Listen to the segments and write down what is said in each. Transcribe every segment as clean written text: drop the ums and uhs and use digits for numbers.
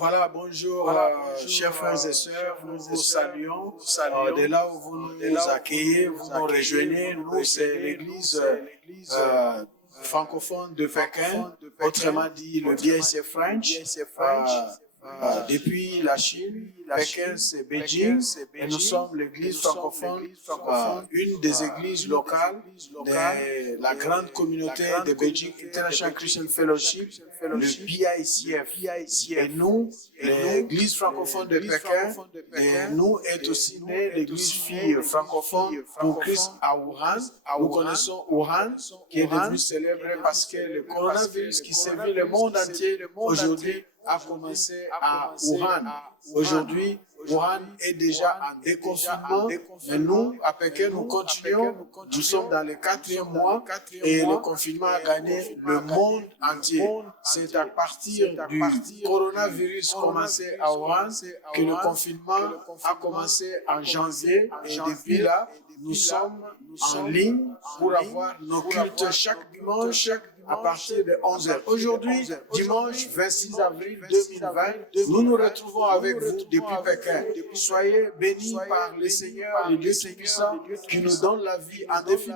Voilà, bonjour, chers frères et sœurs, nous vous saluons. De là où vous nous accueillez, vous nous rejoignez. Nous, c'est l'église francophone de Pékin, autrement dit le BIC French. Depuis la Chine, Pékin c'est Beijing, et nous sommes l'église francophone, une des églises locales de la grande communauté de Beijing International Christian Fellowship, le BICF. Et nous, l'église francophone de Pékin, et nous est aussi née l'église fille francophone pour Christ à Wuhan. Nous connaissons Wuhan, qui est devenu célèbre parce que le coronavirus qui sévit le monde entier aujourd'hui a commencé à Wuhan. Aujourd'hui, Wuhan est déjà en déconfinement, mais nous, à Pékin, nous continuons. Nous sommes dans le 4e mois et le confinement a gagné le monde entier. C'est à partir du coronavirus commencé à Wuhan que le confinement a commencé en janvier et depuis là, nous sommes en ligne pour avoir nos cultes chaque dimanche à partir de 11h. Aujourd'hui, dimanche 26 avril 2020, nous nous retrouvons avec vous depuis Pékin. Soyez bénis par le Seigneur, le Dieu Tout-Puissant, qui nous donne la vie en dépit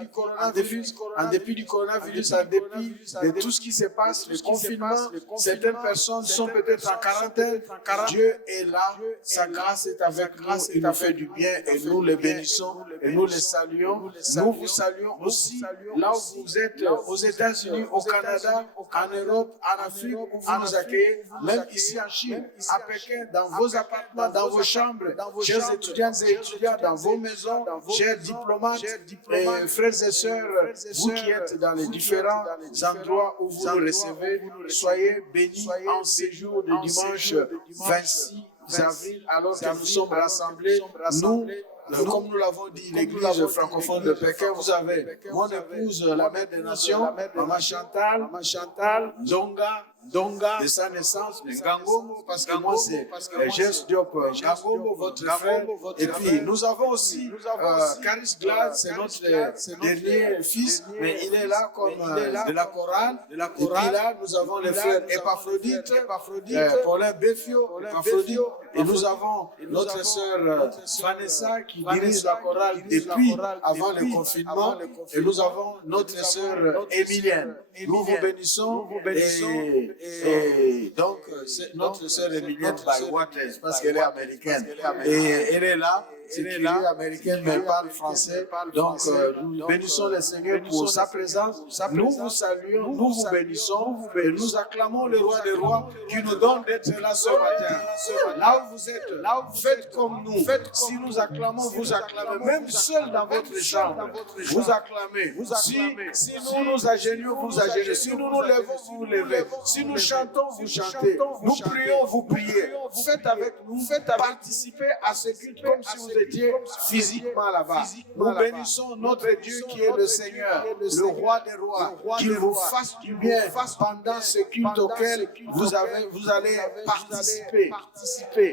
du coronavirus, en dépit de tout ce qui se passe, le confinement. Certaines personnes sont peut-être en quarantaine. Dieu est là, sa grâce est avec nous, il nous fait du bien et nous le bénissons et nous le saluons. Nous vous saluons aussi là où vous êtes, aux États-Unis, au Canada, en Europe, en Afrique, où vous nous accueillez, même ici en Chine, à Pékin, dans vos appartements, dans vos chambres, chers étudiants et étudiants, dans vos maisons, chers diplomates, et frères et sœurs, vous qui êtes dans les différents endroits où vous nous recevez, soyez bénis en ce jour de dimanche 26 avril, alors que nous sommes rassemblés, nous, comme nous l'avons dit, l'église francophone de Pékin, vous avez mon épouse, la mère des nations, Maman Chantal, Donga, de sa naissance, Ngangomo, parce que moi c'est Jess Diop Ngangomo, votre frère. Et puis nous avons aussi Caris Glad, c'est notre dernier fils, mais il est là comme de la chorale. Et puis là, nous avons les frères Epaphrodite, Paulin Beffio, Epaphrodite. Et nous avons notre sœur Vanessa qui dirige la chorale depuis avant le confinement. Et nous avons notre sœur Emilienne. Nous vous bénissons. Et donc, notre sœur Emilienne Waters, parce qu'elle est américaine. Et elle est là. C'est une américaine, mais elle parle français. Donc, nous bénissons le Seigneur pour sa présence. Nous vous saluons, nous vous bénissons et nous acclamons le roi des rois qui nous donne d'être là ce matin. Là où vous êtes, faites comme nous. Si nous acclamons, vous acclamez. Même seul dans votre chambre, vous acclamez. Si nous nous agenouillons, vous agenouillez. Si nous nous levons, vous vous levez. Si nous chantons, vous chantez. Nous prions, vous priez. Faites avec nous, participez à ce culte comme si vous étiez physiquement là-bas. Nous bénissons notre Dieu qui est le Seigneur, le roi des rois, qu'il vous fasse du bien pendant ce culte auquel vous allez participer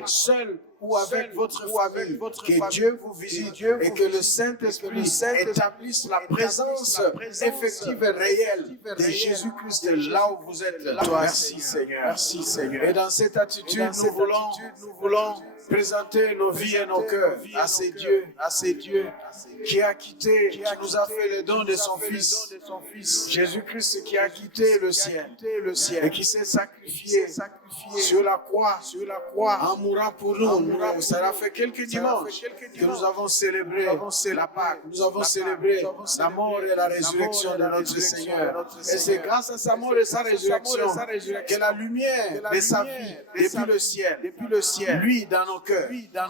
seul ou avec votre famille, que Dieu vous visite et que le Saint-Esprit établisse la présence effective et réelle de Jésus-Christ là où vous êtes. Merci Seigneur. Merci Seigneur. Et dans cette attitude, nous voulons présenter nos vies et nos cœurs à ces dieux qui a quitté, qui nous a fait le don de son Fils, Jésus-Christ qui a quitté le ciel et qui s'est sacrifié sur la croix en mourant pour nous. Ça a fait quelques dimanches que nous avons célébré la Pâque, nous avons célébré la mort et la résurrection de notre Seigneur. Et c'est grâce à sa mort et sa résurrection que la lumière de sa vie depuis le ciel, lui dans nos cœurs,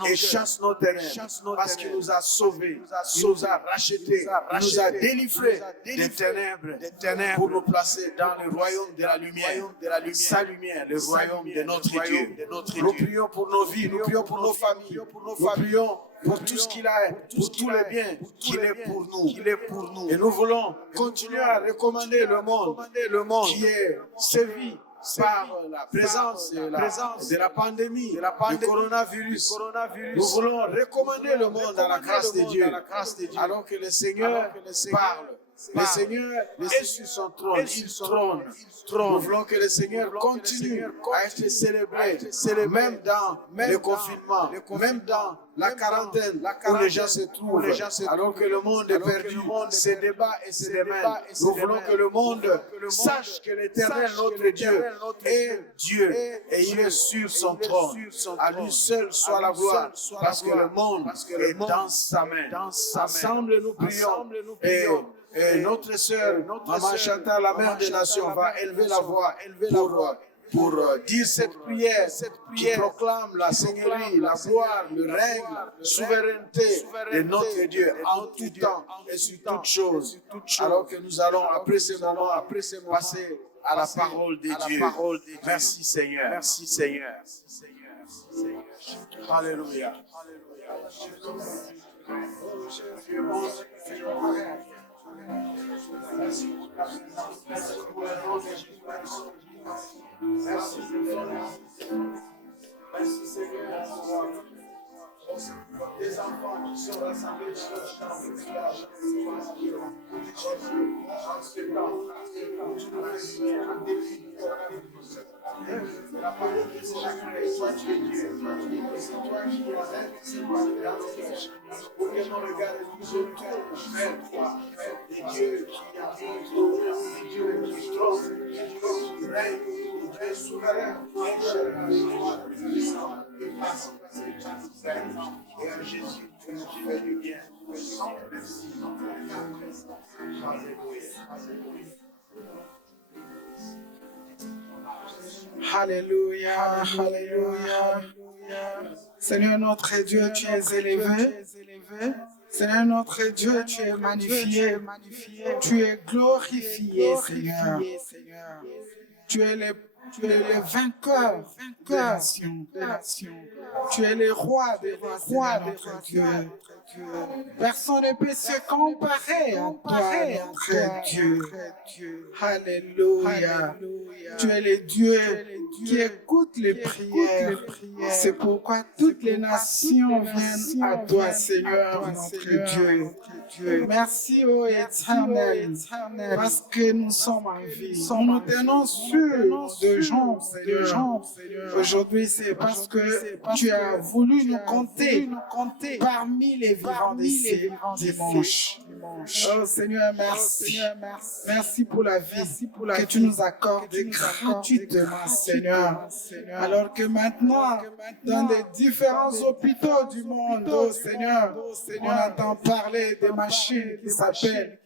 et chasse nos ténèbres, parce qu'il nous a sauvés, il nous a rachetés, il nous a délivrés des ténèbres pour nous placer dans le royaume de la lumière, sa lumière, le royaume de notre Dieu. Nous prions pour nos vies, nous prions pour nos familles, nous prions pour tout ce qu'il a, pour tous les biens qu'il est pour nous. Et nous voulons continuer à recommander le monde qui est sévi par la présence de la pandémie, du coronavirus. Nous voulons recommander le monde à la grâce de Dieu, alors que le Seigneur parle. Le Seigneur est sur son trône, il trône. Nous voulons que le Seigneur continue à être célébré, même dans le confinement, même dans la quarantaine où les gens se trouvent, alors que le monde est perdu, se débat et se démène. Nous voulons que le monde sache que l'Éternel, notre Dieu, est Dieu et il est sur son trône. À lui seul soit la gloire, parce que le monde est dans sa main. Ensemble, nous prions. Et notre sœur, Maman Chantal, la mère des nations, va élever la voix pour dire cette prière qui proclame la Seigneurie, la gloire, le règne, la souveraineté de notre Dieu en tout temps et sur toutes choses. Alors que nous allons, après ce moment, passer à la parole de Dieu. Merci Seigneur. Merci Seigneur. Alléluia. Merci Seigneur. Des enfants qui sont rassemblés dans le village, la parole de Seigneur, toi tu es Dieu, c'est toi qui es pour que mon regard est toujours vers toi, des dieux qui habitent, des dieux qui trônent, des dieux qui règnent, des dieux souverains, et en Jésus, tu nous fais du bien. Merci. Alléluia, alléluia. Seigneur notre Dieu, tu es élevé. Seigneur notre Dieu, tu es magnifié. Tu es glorifié, Seigneur. Tu es le vainqueur des nations. Tu es le roi des rois, notre Dieu. Personne ne peut se comparer à toi, notre Dieu. Alléluia. Tu es le Dieu qui écoute les prières. C'est pourquoi toutes les nations viennent à toi, Seigneur, notre Dieu. Merci, ô Éternel, parce que nous sommes en vie. Nous nous tenons sûrs de gens, Seigneur. Aujourd'hui, c'est parce que tu as voulu nous compter parmi les vivants d'ici dimanche. Oh Seigneur, merci. Merci pour la vie que tu nous accordes gratuitement, Seigneur. Alors que maintenant, dans les différents hôpitaux du monde, oh Seigneur, on entend parler des machines qui s'appellent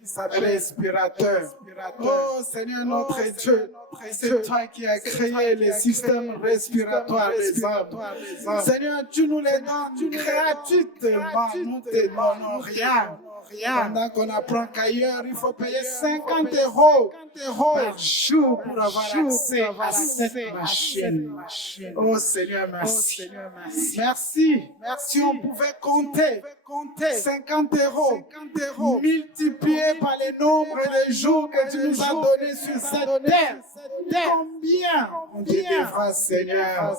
respirateurs. Oh Seigneur, notre Dieu, c'est toi qui as créé les systèmes respiratoires des hommes. Seigneur, tu nous les donnes gratuitement. Nous ne te donnons rien. Pendant qu'on apprend qu'ailleurs, il faut payer 50 € par jour pour avoir accès à cette machine. Oh Seigneur, merci. Merci. Si on pouvait compter 50 € multipliés par le nombre de jours que tu nous as donnés sur cette terre, combien on te devra, Seigneur.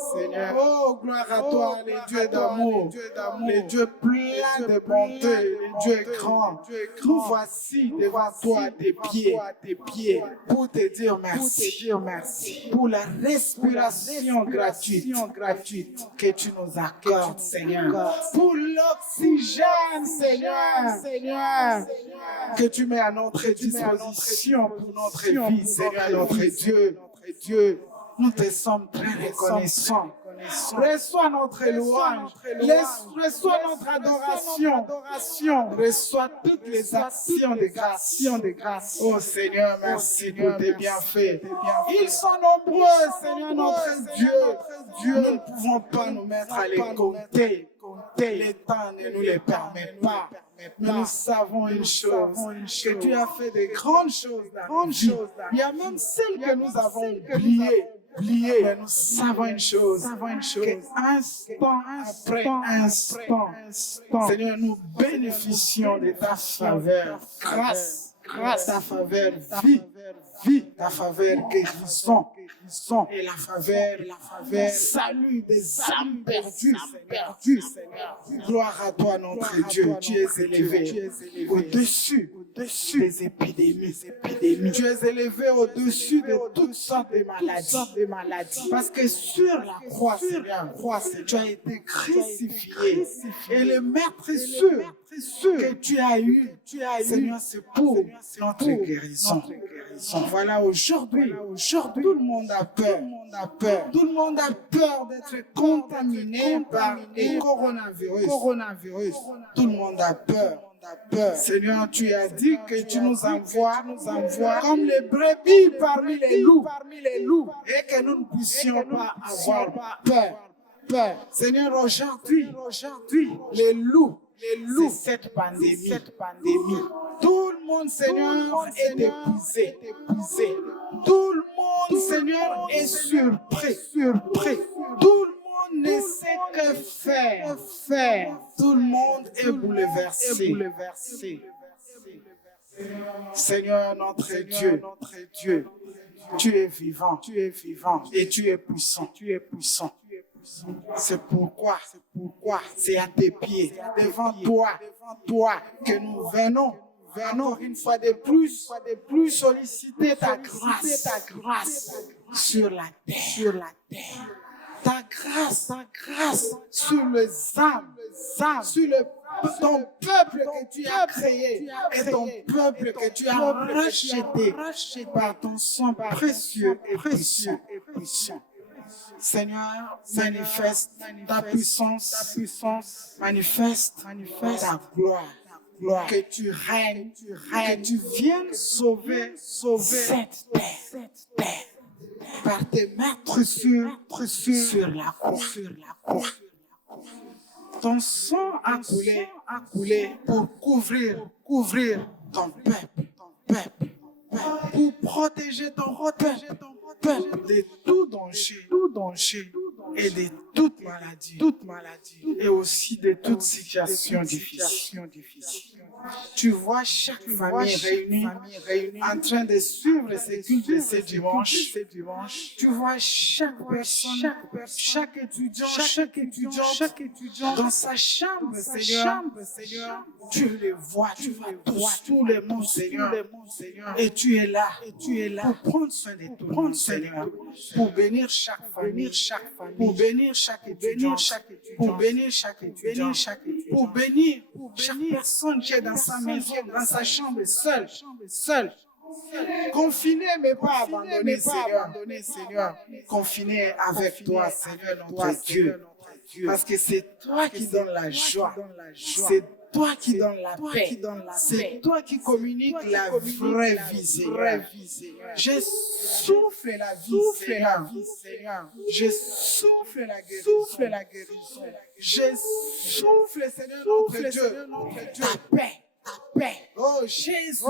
Oh, gloire à toi, les dieux d'amour, les dieux pleins de bonté, les dieux grands. Nous voici devant toi tes pieds pour te dire merci pour la respiration gratuite que tu nous accordes, Seigneur, pour l'oxygène, Seigneur, que tu mets à notre disposition pour notre vie, Seigneur, notre Dieu. Nous te sommes très reconnaissants. Reçois notre louange, reçois notre adoration, reçois toutes les actions de grâce. Oh Seigneur, merci pour tes bienfaits. Ils sont nombreux, Seigneur notre Dieu. Nous ne pouvons pas nous mettre à les compter. Les temps ne nous les permet pas. Mais nous savons une chose, que tu as fait de grandes choses. Il y a même celles que nous avons oubliées. Mais nous savons une chose, instant après instant, Seigneur, nous bénéficions de ta faveur, grâce ta faveur, vie vie, la faveur guérison, et la faveur salut des âmes perdues, Seigneur. Gloire à toi, notre Dieu. Tu es élevé au-dessus des épidémies. Tu es élevé au-dessus de toutes sortes de maladies. Parce que sur la croix, Seigneur, tu as été crucifié. Et le maître sûr que tu as eu, Seigneur, c'est pour notre guérison. Voilà, aujourd'hui, tout le monde a peur. Tout le monde a peur d'être contaminé par le coronavirus. Tout le monde a peur. Seigneur, tu as dit que tu nous envoies comme les brebis parmi les loups et que nous ne puissions pas avoir peur. Seigneur, aujourd'hui, les loups, c'est cette pandémie. Tout le monde, Seigneur, est épuisé. Tout le monde, Seigneur, est surpris. Tout le monde ne sait que faire. Tout le monde est bouleversé. Seigneur, notre Dieu, tu es vivant et tu es puissant. C'est pourquoi c'est à tes pieds, devant toi, que nous venons encore une fois de plus solliciter ta grâce sur la terre. Ta grâce sur les âmes, sur ton peuple que tu as créé et ton peuple que tu as racheté par ton sang précieux et puissant. Seigneur, manifeste ta puissance, manifeste ta gloire. Que tu règnes, que tu viennes sauver cette terre par tes mains précieuses sur la croix. Ton sang a coulé pour couvrir ton peuple, pour protéger ton peuple de tout danger et de toute maladie et aussi de toute situation difficile. Tu vois chaque famille réunie en train de suivre ce culte de ce dimanche. Tu vois chaque personne, chaque étudiant dans sa chambre, Seigneur. Tu les vois, tu vois tous les mondes, Seigneur. Et tu es là pour prendre soin de tout le monde, Seigneur. Pour bénir chaque famille, pour bénir chaque étudiant, pour bénir chaque étudiant, pour bénir chaque personne qui est dans sa maison, dans sa chambre, seule. Confiné, mais pas abandonné, Seigneur. Confiné avec toi, Seigneur, notre Dieu. Parce que c'est toi qui donnes la joie. C'est toi qui donnes la paix. C'est toi qui communiques la vraie vie, Seigneur. Je souffle la vie, Seigneur. Je souffle la guérison. Je souffle, Seigneur, notre Dieu, ta paix. Oh Jésus,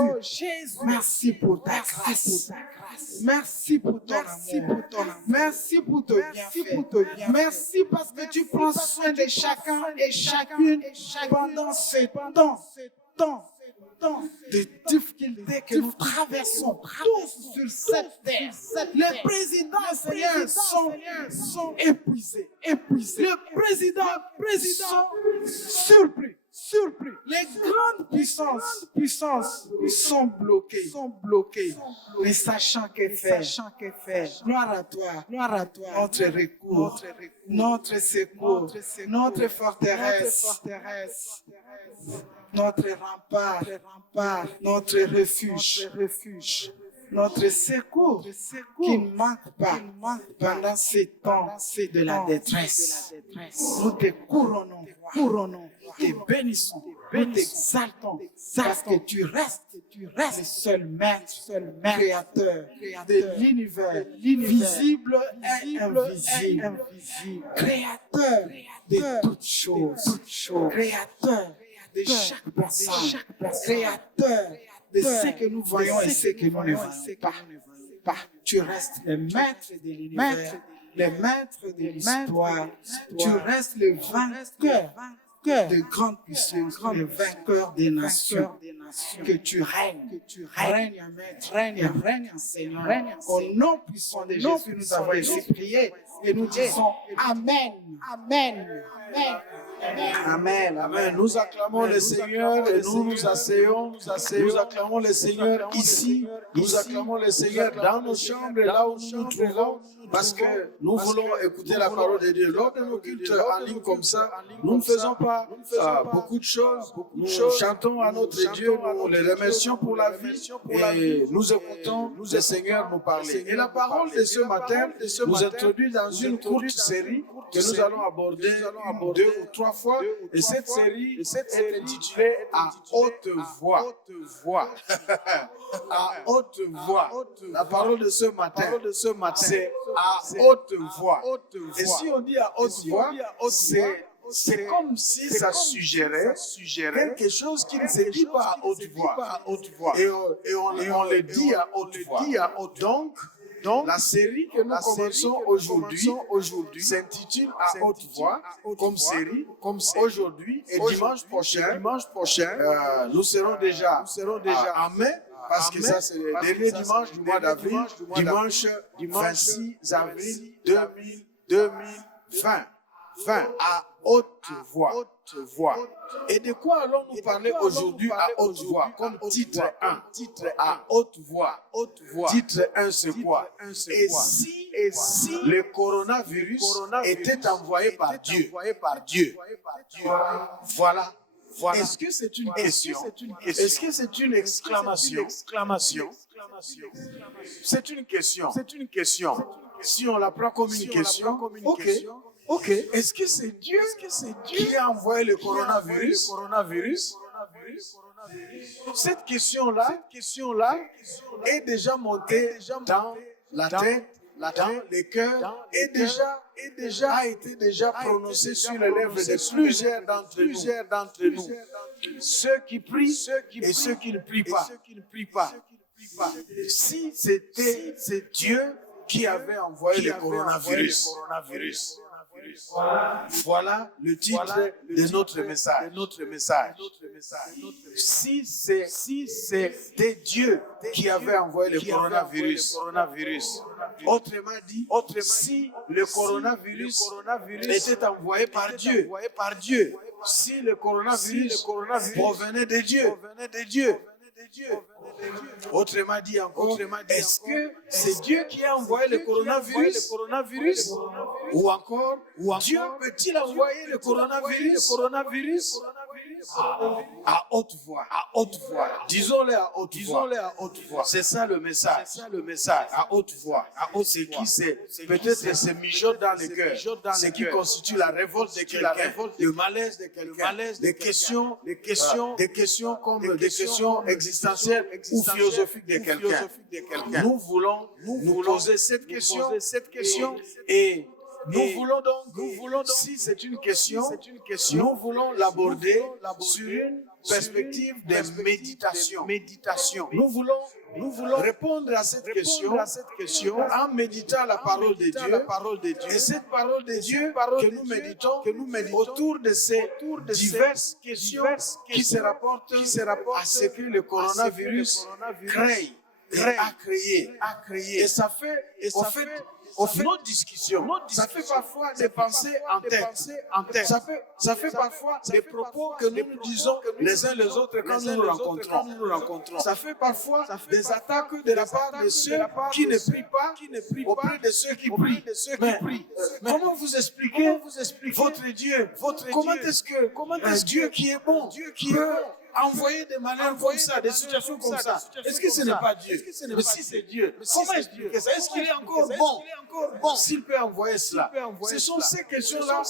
merci pour ta grâce. Merci pour ton amour. Merci pour ton bienfait. Merci parce que tu prends soin de chacun et chacune pendant ce temps de difficultés que nous traversons tous sur cette terre. Les présidents, Seigneur, sont épuisés. Les présidents sont surpris. Les grandes puissances sont bloquées. Mais sachant que faire. Gloire à toi, notre recours, notre secours, notre forteresse, notre rempart, notre refuge, notre secours qui ne manque pas pendant ces temps de la détresse. Nous te couronnons, te bénissons, nous t'exaltons parce que tu restes le seul maître, créateur de l'univers, visible et invisible, créateur de toutes choses, créateur de chaque personne, créateur de ce que nous voyons et ce que nous ne voyons pas. Tu restes le maître de l'univers, le maître de l'histoire. Tu restes le vainqueur cœur de grande puissance, le vainqueur des nations. Que tu règnes, en maître, règne en Seigneur. Au nom puissant de Jésus, nous avons ainsi prié et nous disons Amen, Amen, Amen. Amen, Amen. Nous acclamons le Seigneur et nous nous asseyons. Nous acclamons le Seigneur ici. Nous acclamons le Seigneur dans nos chambres, là où nous nous trouvons, parce que nous voulons écouter la parole de Dieu. Lors de nos cultes en ligne comme ça, nous ne faisons pas beaucoup de choses. Nous chantons à notre Dieu, nous le remercions pour la vie et nous écoutons le Seigneur nous parler. Et la parole de ce matin nous introduit dans une courte série que nous allons aborder 2 ou 3 fois. Et cette série est intitulée À haute voix. À haute voix. La parole de ce matin, c'est à haute voix. Et si on dit à haute voix, c'est comme si ça suggérait quelque chose qui ne se dit pas à haute voix. Et on le dit à haute voix. Donc, la série que nous commençons aujourd'hui s'intitule À haute voix, comme série. Aujourd'hui et dimanche prochain, nous serons déjà en mai, parce que ça c'est le dernier dimanche du mois d'avril, dimanche 26 avril 2020. À haute voix. Et de quoi allons-nous parler aujourd'hui à haute voix? Comme titre 1, à haute voix. Titre 1, c'est quoi? Et si le coronavirus était envoyé par Dieu? Voilà. Est-ce que c'est une question? Est-ce que c'est une exclamation? C'est une question. Si on la prend comme une question, ok. Est-ce que c'est Dieu qui a envoyé le coronavirus? Cette question-là est déjà montée dans la tête, dans le cœur, et a été prononcée sur les lèvres de plusieurs d'entre nous. Ceux qui prient et ceux qui ne prient pas. Si c'est Dieu qui avait envoyé le coronavirus. Voilà le titre de notre message. Si c'était Dieu qui avait envoyé le coronavirus, autrement dit, si le coronavirus était envoyé par Dieu, si le coronavirus provenait de Dieu, autrement dit encore, est-ce que c'est Dieu qui a envoyé le coronavirus? Ou encore, Dieu peut-il envoyer le coronavirus? À haute voix. Disons-le à haute voix. C'est ça le message. À haute voix. C'est qui c'est? Peut-être c'est mijote dans le cœur. C'est qui constitue la révolte de quelqu'un, le malaise de quelqu'un, des questions comme des questions existentielles ou philosophiques de quelqu'un. Nous voulons nous poser cette question et nous voulons donc, si c'est une question, nous voulons l'aborder sur une perspective de méditation. Nous voulons répondre à cette question en méditant la parole de Dieu. Et cette parole de Dieu que nous méditons autour de ces diverses questions qui se rapportent à ce que le coronavirus a créé. Et ça fait, nos discussions, ça fait parfois des pensées en tête. Ça fait parfois des propos que nous nous disons les uns les autres quand nous nous rencontrons. Ça fait parfois des attaques de la part de ceux qui ne prient pas auprès de ceux qui prient. Mais comment vous expliquez votre Dieu? Comment est-ce que Dieu qui est bon, peut envoyer des malheurs comme ça, des situations comme ça? Est-ce que ce n'est pas Dieu? Mais si c'est Dieu, comment expliquer ça? Est-ce qu'il est encore bon s'il peut envoyer cela? Ce sont ces questions-là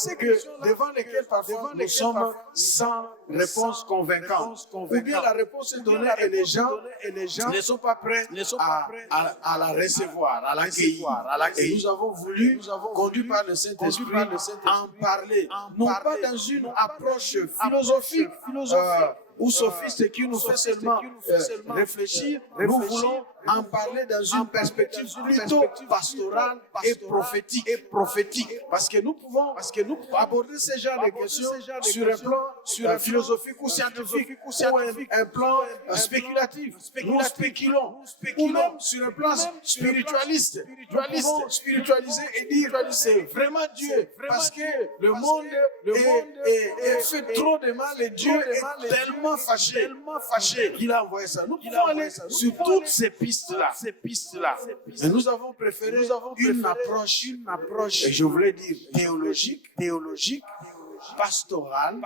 devant lesquelles parfois nous sommes sans réponse convaincante. Ou bien la réponse est donnée et les gens ne sont pas prêts à la recevoir, à l'accueillir. Et nous avons voulu, conduit par le Saint-Esprit, en parler, non pas dans une approche philosophique, ou sophiste qui nous fait seulement réfléchir. Nous voulons en parler dans une perspective plutôt pastorale et prophétique. Parce que nous pouvons aborder ce genre de questions sur un plan philosophique ou scientifique ou un plan spéculatif. Nous spéculons. Ou même sur un plan spiritualiste. Nous pouvons spiritualiser et dire c'est vraiment Dieu. Parce que le monde fait trop de mal et Dieu est tellement fâché qu'il a envoyé ça. Nous pouvons aller sur toutes ces pistes-là. Mais nous avons préféré une approche, et je voulais dire théologique, pastorale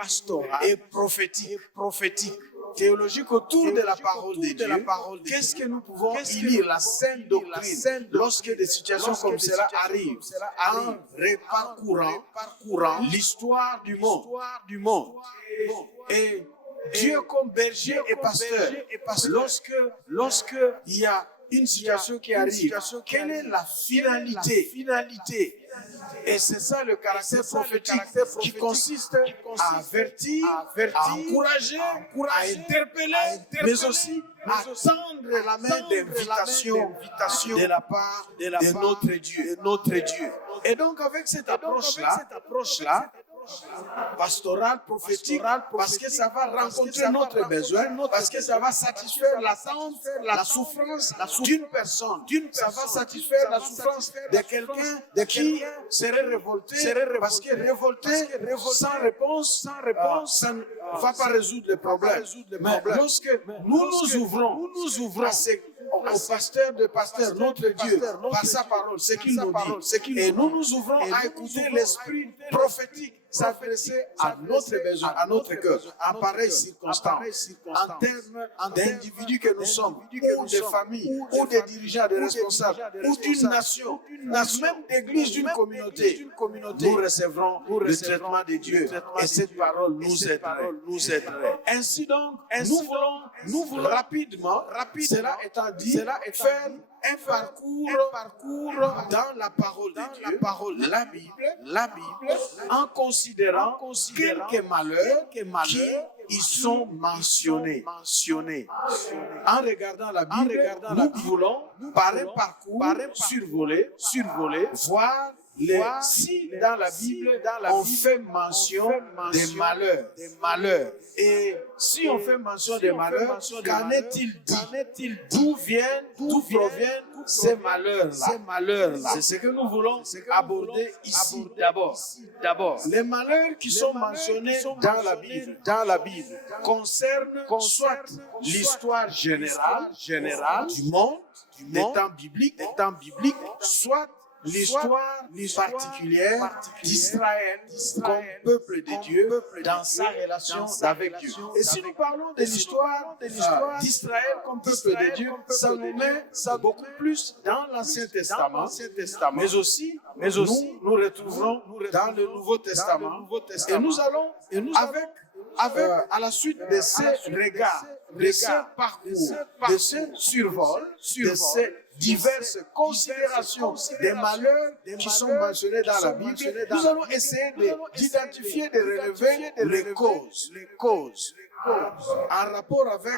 et prophétique. Théologique autour de la parole de Dieu. Qu'est-ce que nous pouvons y lire? La sainte doctrine. Lorsque des situations comme cela arrivent, en reparcourant l'histoire du monde. Et Dieu comme berger et pasteur. Lorsque il y a une situation qui arrive, quelle est la finalité? Et c'est ça le caractère prophétique qui consiste à avertir, à encourager, à interpeller, mais aussi à tendre la main d'invitation de la part de notre Dieu. Et donc avec cette approche-là, pastorale, prophétique, parce que ça va rencontrer notre besoin, parce que ça va satisfaire l'attente, la souffrance d'une personne, ça va satisfaire la souffrance de quelqu'un qui serait révolté, parce que révolté sans réponse, ça ne va pas résoudre le problème. Mais lorsque nous ouvrons au pasteur de pasteur, notre Dieu, par sa parole, ce qu'il nous dit, et nous ouvrons à écouter l'esprit prophétique s'adresser à notre besoin, à notre cœur, en pareille circonstance, en termes d'individus que nous sommes, ou de familles, ou des dirigeants, des responsables, ou d'une nation, même d'église, d'une communauté, nous recevrons le traitement de Dieu et cette parole nous aiderait. Ainsi donc, nous voulons rapidement, cela étant dit, faire un parcours dans la parole de Dieu, la Bible, en considérant quelques malheurs qui y sont mentionnés. En regardant la Bible, nous voulons, par un parcours, survoler, voir si dans la Bible, on fait mention des malheurs. Et si on fait mention des malheurs, qu'en est-il dit? D'où proviennent ces malheurs-là? C'est ce que nous voulons aborder ici d'abord. Les malheurs qui sont mentionnés dans la Bible concernent soit l'histoire générale du monde, des temps bibliques, soit l'histoire particulière d'Israël comme peuple de Dieu dans sa relation avec Dieu. Et si nous parlons de l'histoire d'Israël comme peuple de Dieu, ça nous met beaucoup plus dans l'Ancien Testament, mais aussi nous retrouverons dans le Nouveau Testament. Et nous allons avec à la suite de ces regards, de ce parcours, de ce survol, de ces diverses considérations des malheurs qui sont mentionnés dans la Bible, nous allons essayer d'identifier, de relever les causes. En rapport avec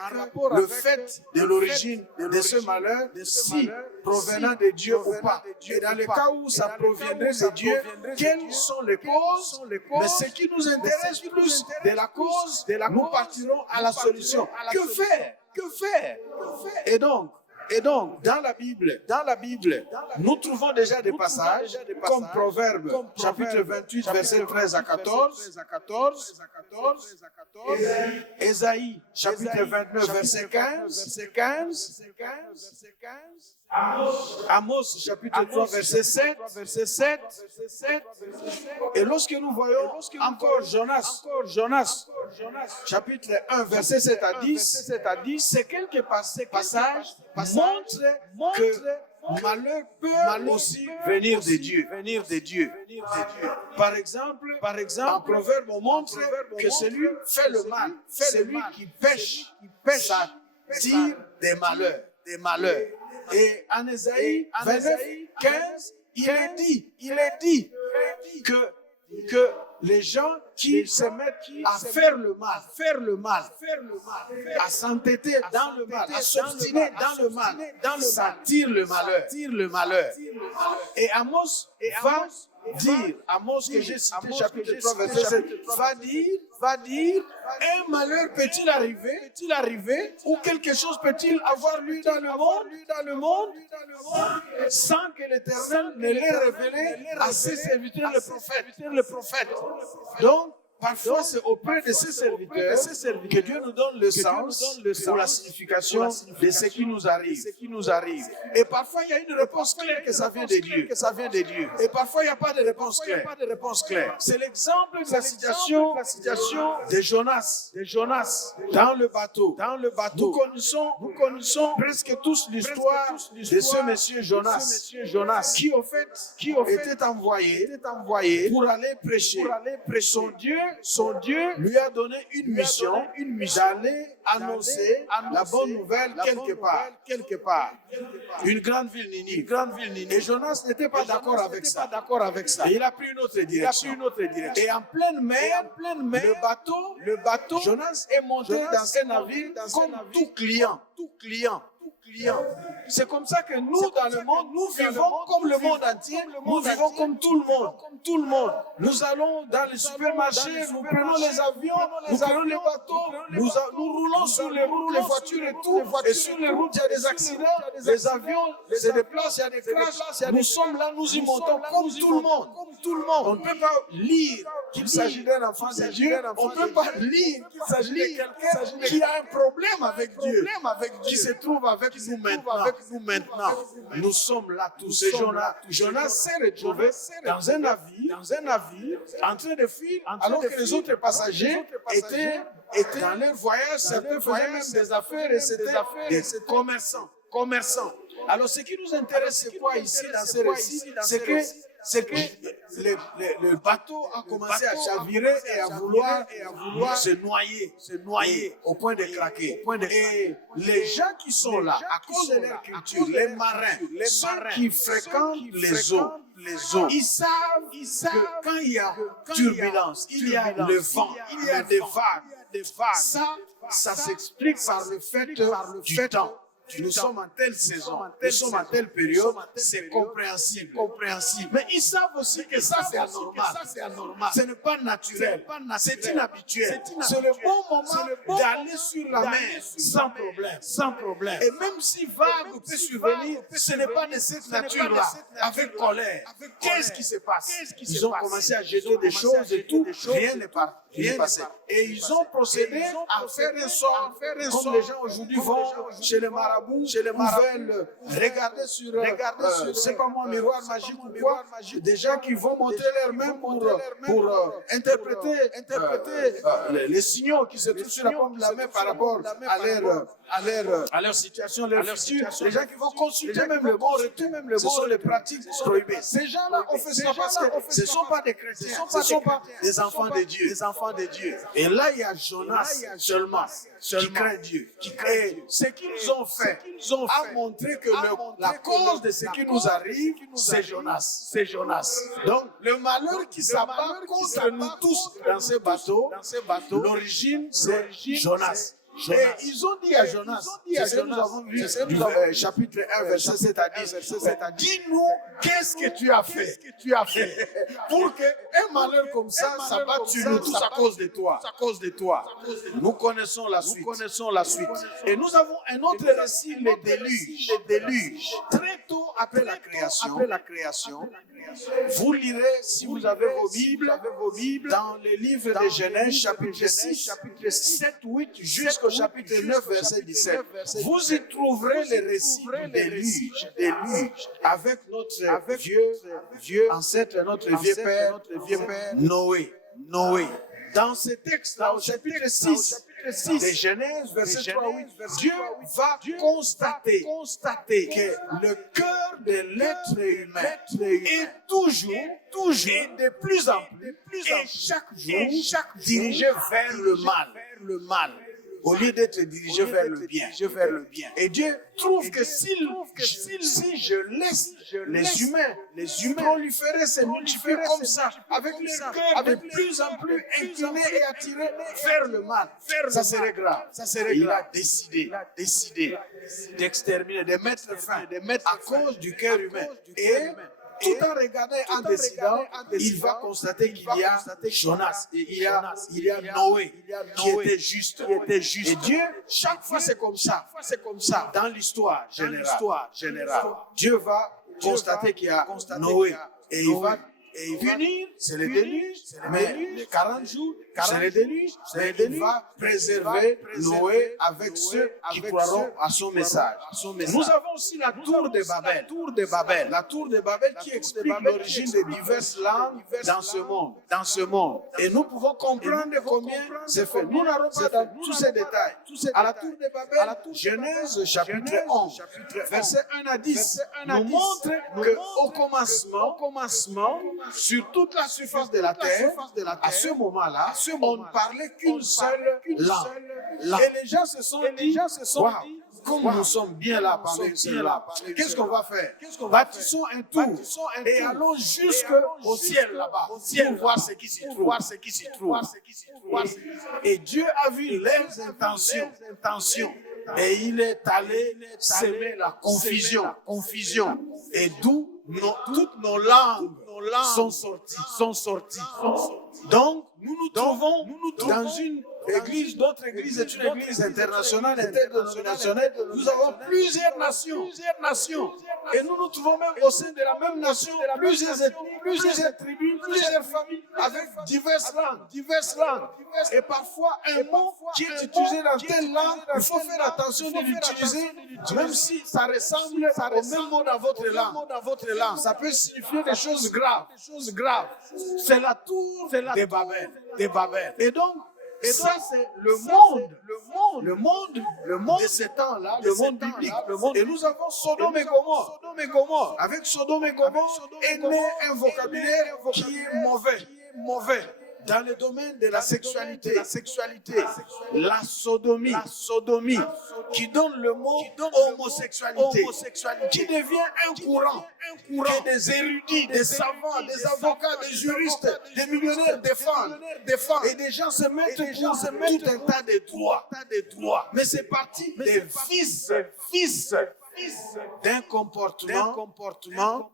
le fait de l'origine de ce malheur, si provenant de Dieu ou pas. Et dans le cas où ça proviendrait de Dieu, quelles sont les causes? Mais ce qui nous intéresse plus de la cause, nous partirons à la solution. Que faire? Et donc, dans la Bible, nous trouvons déjà des passages comme Proverbes, chapitre 28, versets 13 à 14, Ésaïe, chapitre 29, verset 15, Amos, chapitre 3, verset 7, et lorsque nous voyons encore Jonas, chapitre 1, verset 7 à 10, c'est quelques passages montrent que malheur peut aussi venir de Dieu. Par exemple, en Proverbe, on montre que celui fait le mal, celui qui pêche, ça tire des malheurs. Et en Ésaïe 29, 15, il est dit que que les gens qui se mettent à faire le mal, à s'entêter dans le mal, à s'obstiner dans le mal, ça tire le malheur. Et Amos dire, Amos que j'ai cité, chapitre 3, verset 7, va dire, un malheur peut-il arriver, ou quelque chose peut-il avoir lieu dans le monde, sans que l'Éternel ne l'ait révélé à ses serviteurs, le prophète. Donc, parfois, c'est auprès de ces serviteurs que Dieu nous donne le sens pour la signification de ce qui nous arrive. Et parfois, il y a une réponse claire que ça vient de Dieu. Et parfois, il n'y a pas de réponse claire. C'est l'exemple de la situation de Jonas dans le bateau. Nous connaissons presque tous l'histoire de ce monsieur Jonas qui, au fait, était envoyé pour aller prêcher. Son Dieu lui a donné une mission d'aller annoncer la bonne nouvelle quelque part. Une grande ville Ninive. Et Jonas n'était pas d'accord avec ça. Et il a pris une autre direction. Et en pleine mer, le bateau, Jonas est monté dans un navire comme tout client. C'est comme ça que nous, dans le monde, nous vivons comme le monde entier, nous vivons comme tout le monde. Nous allons dans les supermarchés, nous prenons les avions, nous prenons les bateaux, nous roulons sur les routes, les voitures et tout. Et sur les routes, il y a des accidents, les avions se déplacent, il y a des crashs. Nous sommes là, nous y montons comme tout le monde. On ne peut pas lire qu'il s'agit d'un enfant de Dieu, on ne peut pas lire qu'il s'agit de quelqu'un qui a un problème avec Dieu, qui se trouve avec nous maintenant. Nous sommes là tous. Et Jonas s'est retrouvé dans un navire, en train de fuir, alors que les autres passagers étaient dans leur voyage. Certains faisaient même des affaires et c'était des commerçants. Alors, ce qui nous intéresse, c'est quoi ici dans ce récit? C'est que le bateau a commencé à chavirer et à vouloir se noyer au point de craquer. Et les gens qui sont là, à cause de leur culture, les marins, ceux qui fréquentent les eaux, ils savent que quand il y a turbulence, il y a le vent, il y a des vagues. Ça s'explique par le fait du temps. Nous sommes en telle saison, nous sommes en telle période, c'est compréhensible. Mais ils savent aussi que ça c'est anormal. Ce n'est pas naturel, c'est inhabituel. C'est le bon moment d'aller sur la mer sans problème. Et même si vague peut survenir, ce n'est pas de cette nature-là, avec colère. Qu'est-ce qui se passe? Ils ont commencé à jeter des choses et tout, rien n'est passé. Et ils ont procédé à faire un sort, comme les gens aujourd'hui vont chez les marabouts, veulent regarder sur c'est pas moi, miroir magique ou quoi, des gens qui vont montrer leurs mains pour interpréter les signaux qui se trouvent sur la paume de la main par rapport à leur situation, leur futur. Les gens qui vont consulter même le bon retour, ce sont les pratiques prohibées. Ces gens-là ont fait ça parce que ce ne sont pas des chrétiens, ce ne sont pas des enfants de Dieu. Et là, il y a Jonas seulement qui craint Dieu. Et ce qu'ils ont fait a montré que la cause de ce qui nous arrive, c'est Jonas. Donc, le malheur qui s'abat contre nous tous dans ce bateau, l'origine, c'est Jonas. Et ils ont dit à Jonas, c'est ce que nous avons vu du chapitre 1, verset 7 à 10, dis-nous qu'est-ce que tu as fait pour qu'un malheur comme ça s'abatte sur nous tous à cause de toi. Nous connaissons la suite. Et nous avons un autre récit, le déluge. Très tôt après la création, vous lirez, si vous avez vos Bibles, dans le livre de Genèse, chapitre 6, 7, 8, jusqu'au chapitre 9, verset 17. Vous y trouverez le récit du déluge, avec notre vieux ancêtre, notre vieux père, Noé. Dans ce texte-là, au chapitre 6 de Genèse, verset 3 à 8, Dieu va constater que le cœur de l'être humain est toujours et de plus en plus, et chaque jour, dirigé vers le mal. au lieu d'être dirigé vers le bien. Et Dieu trouve que si je laisse les humains proliférer, se multiplier comme ça, avec leur cœur de plus en plus incliné et attiré vers le mal, ça serait grave. Il a décidé d'exterminer, de mettre fin à cause du cœur humain. Et tout en regardant, en décidant, il va constater qu'il y a Jonas, et il y a Noé qui était juste. Et Dieu, chaque fois c'est comme ça. Dans l'histoire générale, Dieu va constater qu'il y a Noé et il va punir, c'est le déluge, mais les 40 jours, c'est le déluge, mais il va préserver Noé avec ceux qui croiront à son message. Nous avons aussi la tour de Babel. La tour de Babel qui explique l'origine de diverses langues dans ce monde. Et nous pouvons comprendre combien c'est fait. Nous n'allons pas dans tous ces détails. À la tour de Babel, Genèse chapitre 11, versets 1 à 10, nous montre qu'au commencement, sur toute la surface de la terre, à ce moment-là, on ne parlait qu'une seule langue. Et les gens se sont dit, wow, comme nous sommes bien là parmi une seule langue, qu'est-ce qu'on va faire? Bâtissons un tour et allons jusqu'au ciel là-bas pour voir ce qui s'y trouve. Et Dieu a vu leurs intentions. Et il est allé semer la confusion. Et d'où toutes nos langues sont sorties. Donc, nous nous trouvons dans une église, notre église est une église internationale, interdénominationnelle. Nous avons plusieurs nations. Et nous nous trouvons même au sein de la même nation, plusieurs ethnies, plusieurs tribus, plusieurs familles, avec diverses langues. Et parfois, un mot qui est utilisé dans telle langue, il faut faire attention de l'utiliser, même si ça ressemble au même mot dans votre langue. Ça peut signifier des choses graves. C'est la tour de Babel. Et donc, ça, c'est le monde de ce temps-là, le monde biblique. Et nous avons Sodome et Gomorrhe. Avec Sodome et Gomorrhe est né un vocabulaire qui est mauvais. Dans le domaine de la sexualité, la sodomie, qui donne le mot homosexualité, qui devient un courant que des érudits, des savants, des avocats, des juristes, des millionnaires défendent. Et des gens se mettent pour tout un tas de droits. Mais c'est parti des fils d'un comportement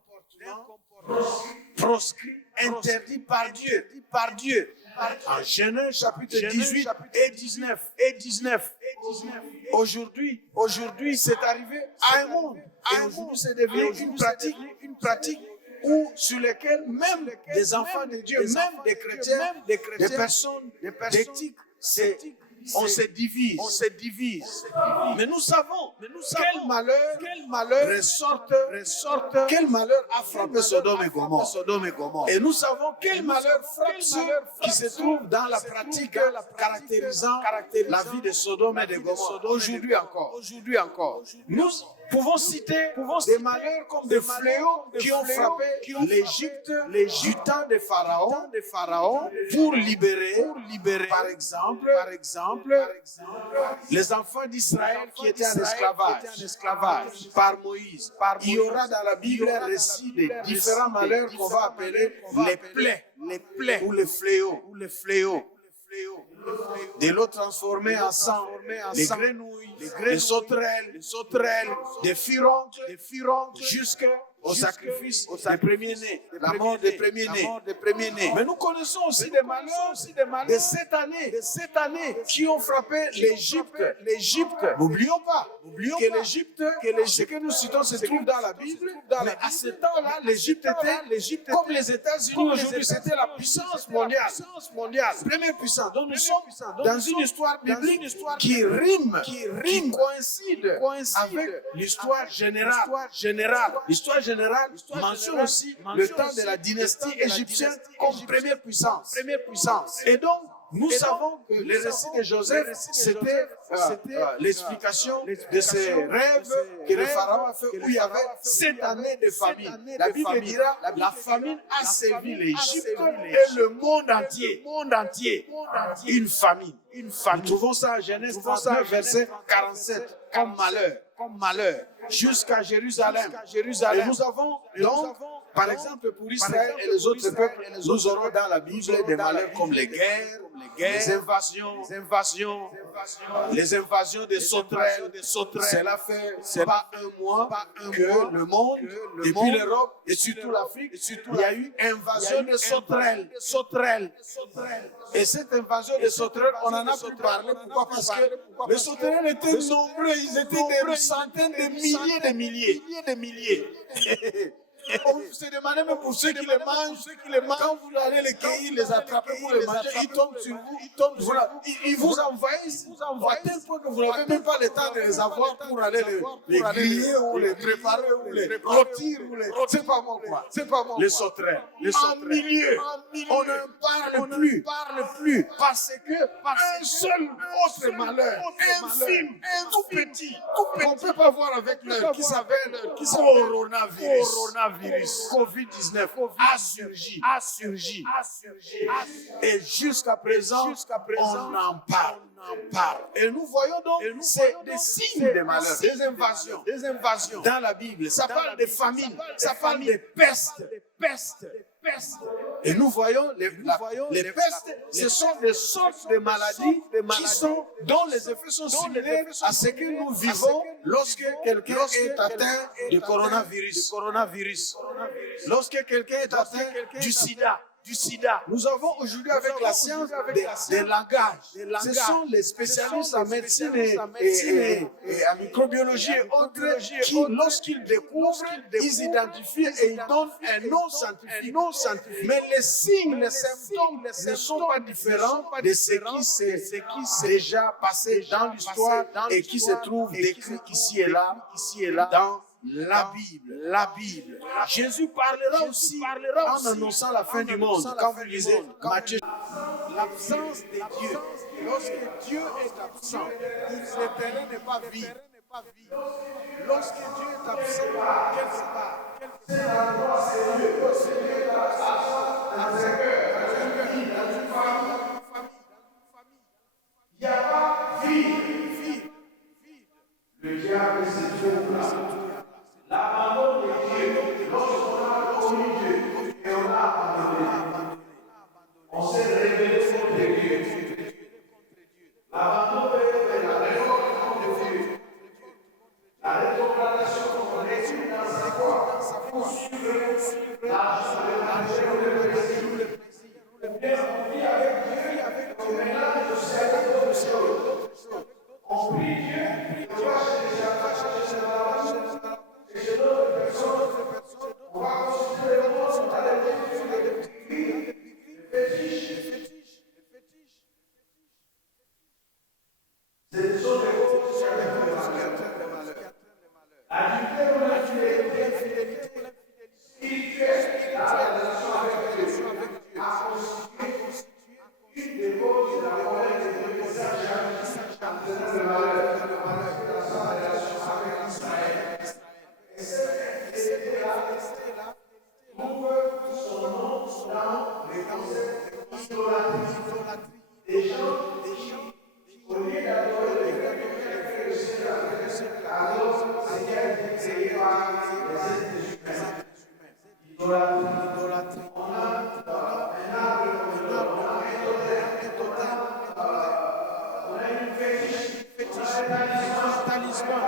proscrit, interdit par Dieu. En Genèse chapitre 18 et 19. Aujourd'hui, c'est arrivé à un monde. Et aujourd'hui, c'est devenu une pratique sur laquelle même des enfants de Dieu, même des chrétiens, des personnes d'éthique, on se divise. Mais nous savons quel malheur ressorte, quel malheur a frappé Sodome et Gomorrhe. Et nous savons quel malheur frappe ceux qui se trouvent dans la pratique caractérisant la vie de Sodome et de Gomorrhe. Aujourd'hui encore. Nous pouvons citer des malheurs comme des fléaux qui ont frappé l'Égypte du temps de Pharaon pour libérer par exemple, les enfants d'Israël qui étaient en esclavage par Moïse. Il y aura dans la Bible un récit de différents malheurs qu'on va appeler les plaies ou les fléaux. De l'eau transformée en sang, les grenouilles, les sauterelles, des furoncles, jusqu'au sacrifice des premiers-nés, la mort des premiers-nés. Mais nous connaissons aussi des malheurs de cette année qui ont frappé l'Égypte. N'oublions pas que l'Égypte, ce que nous citons se trouve dans la Bible, mais à ce temps-là, l'Égypte était comme les États-Unis aujourd'hui, c'était la puissance mondiale. Première puissance. Donc nous sommes dans une histoire biblique qui rime, qui coïncide avec l'histoire générale. L'histoire générale mentionne aussi le temps de la dynastie égyptienne comme première puissance. Et donc, Nous savons que le récit de Joseph, c'était l'explication de ces rêves que le pharaon a fait où il y avait 7 années de famine. La Bible dira la famine a sévi l'Égypte et le monde entier. Une famine. Nous trouvons ça en Genèse 39, verset 47, comme malheur, jusqu'à Jérusalem. Et nous avons donc, par exemple, pour Israël et les autres peuples, nous aurons dans la Bible des malheurs comme les guerres, les invasions, les invasions des sauterelles. Cela fait pas un mois que le monde, depuis l'Europe et surtout l'Afrique, il y a eu invasion des sauterelles. Et cette invasion des sauterelles, on en a pu parler. Pourquoi? Parce que les sauterelles étaient nombreux, ils étaient des centaines de milliers. On se demandait même pour ceux qui les mangent, quand vous allez les cueillir, les attraper pour les manger, ils tombent sur vous, ils vous envahissent à tel point que vous n'avez même pas le temps de les avoir pour aller les griller ou les préparer ou les rôtir c'est pas moi quoi. Les sauterelles. En milieu, on ne parle plus parce que un seul autre malheur, infime, tout petit, qu'on ne peut pas voir avec l'œil, qui s'appelle coronavirus. COVID-19 a surgi. Et jusqu'à présent, on en parle. Et nous voyons donc des signes de malheur, des invasions dans la Bible. Ça parle de famine, ça parle de peste. Et nous voyons les pestes, ce sont des sortes de maladies dont les effets sont similaires à ce que nous vivons lorsque quelqu'un est atteint du coronavirus. Lorsque quelqu'un est atteint du sida. Nous avons aujourd'hui avec la science des langages. Ce sont les spécialistes en médecine et en microbiologie et autres qui, lorsqu'ils découvrent, ils identifient et ils donnent un nom scientifique. Mais les signes, les symptômes ne sont pas différents de ce qui s'est déjà passé dans l'histoire et qui se trouve décrit ici et là dans la Bible. Jésus parlera aussi en annonçant la fin du monde. Quand vous lisez Matthieu, l'absence de Dieu. Lorsque Dieu est absent, le terrain n'est pas vide. Lorsque Dieu est absent, quelque part, c'est l'endroit, c'est Dieu. Lorsque Dieu est absent, dans un cœur, dans une vie, dans une famille, il n'y a pas vide. Le diable, c'est Dieu là. L'abandon de Dieu, lorsqu'on a connu Dieu et on a abandonné, on s'est révélé contre Dieu. L'abandon peut être la révolte contre Dieu, la rétrogradation contre Dieu dans sa foi, pour suivre l'argent, le plaisir, ou bien on vit avec Dieu, on mélange le cerveau et le cerveau. On prie Dieu, on va chez les gens, et chez d'autres personnes, on va considérer le monde à des fétiches. Ce sont des choses qui sont des malheurs. Adultère ou l'infidélité spirituelle, la relation avec Dieu a constitué une des causes de la colère de Dieu qui s'acharne le malheur. Des gens qui, au lieu d'adorer les vrais le Seigneur, alors Seigneur est créé par les êtres humains. Idolâtrie. On a un arbre, on a une fétiche, un talisman,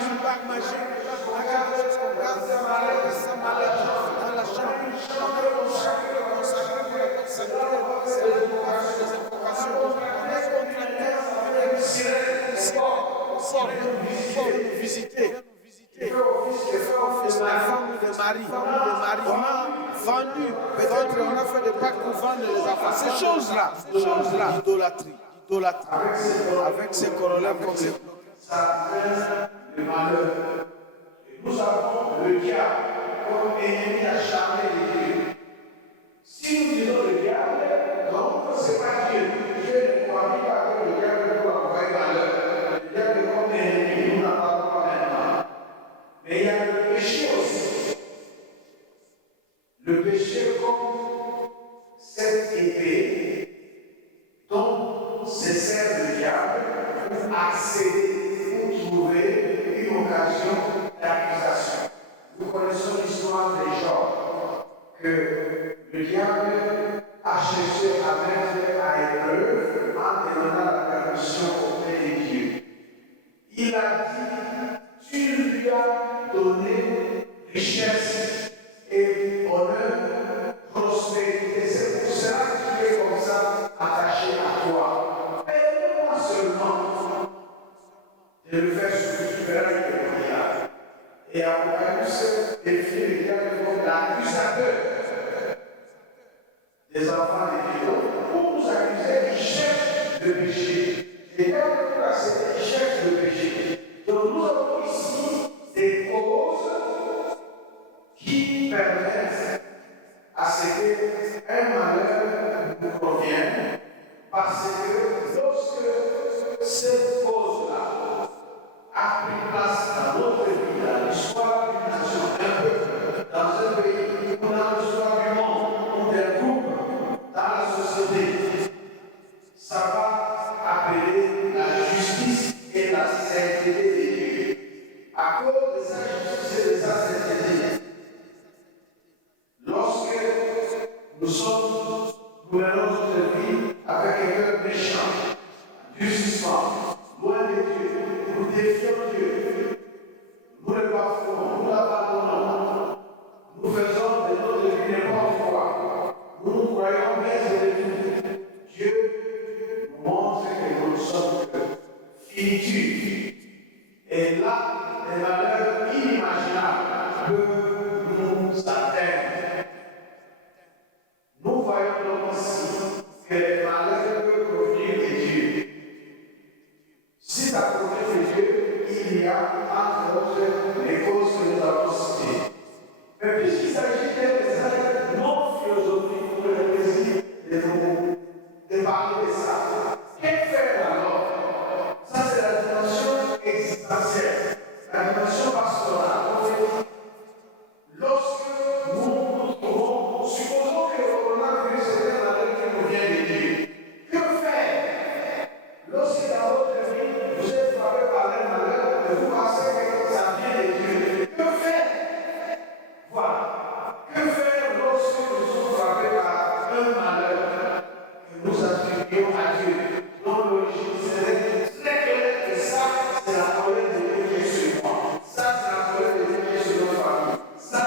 une bague magique, on a quelque chose qu'on garde sans malheur dans la chambre. On est consacré pour la consacrer, c'est les invocations. On est contracté avec une sirène, nous visiter. Il fait office de femme ou de mari. On a vendu, peut-être on a fait des pactes pour vendre les affaires. Ces choses-là, idolâtrie. Avec ses corollaires comme ça amène le malheur. Et nous avons le diable comme ennemi acharné de Dieu. Si nous disons le diable, donc ce n'est pas Dieu. Dieu le péché comme cette épée dont se sert le diable pour accéder, pour trouver une occasion d'accusation. Nous connaissons l'histoire des Job, que le diable a cherché à mettre à épreuve en demandant la permission auprès de Dieu. Il a dit, tu lui as donné richesse et honneur, prospérité. C'est pour cela que tu es comme ça attaché à toi. Permets-moi seulement de le faire ce que tu verras avec le diable. Et Apocalypse définit le diable comme l'accusateur des enfants de Dieu. Pour nous accuser, il cherche le péché. Les diables pour accepter, il cherche le péché. Donc nous avons ici des causes qui permettent à ce qu'un malheur nous convienne, parce que lorsque cette cause-là a pris place dans notre vie, dans l'histoire d'une nation, d'un peuple, dans un pays, ou dans l'histoire du monde, ou d'un groupe, dans la société, ça va appeler la justice et la sainteté de Dieu. À cause de sa justice et de sa sainteté, lorsque nous menons notre vie avec un cœur méchant, durcissement, loin de Dieu, nous défions Dieu, nous le bafouons, nous l'abandonnons, nous faisons de notre vie n'importe quoi, nous croyons bien de tout. Dieu nous montre que nous sommes finitus. Et là, les malheurs inimaginables peuvent nous atteindre. Nous voyons donc aussi que les malheurs peuvent provenir de Dieu. Si ça provient de Dieu, il y a entre autres les causes que nous avons citées. Mais puisqu'il s'agit d'un message non philosophique pour le plaisir de parler de ça, que faire alors? Ça, c'est la dimension existentielle, la dimension pastorale. Lorsque nous nous trouvons, supposons que le coronavirus est un malheur qui nous vient de Dieu. Que faire? Lorsque dans votre vie, vous êtes frappé par un malheur, et vous pensez que ça vient de Dieu. Que faire? Voilà. Que faire lorsque nous sommes frappés par un malheur que nous attribuons à Dieu, dont l'origine serait très claire que ça, c'est la colère de Dieu qui est sur moi. Ça, c'est la colère de Dieu qui est sur notre famille. Ça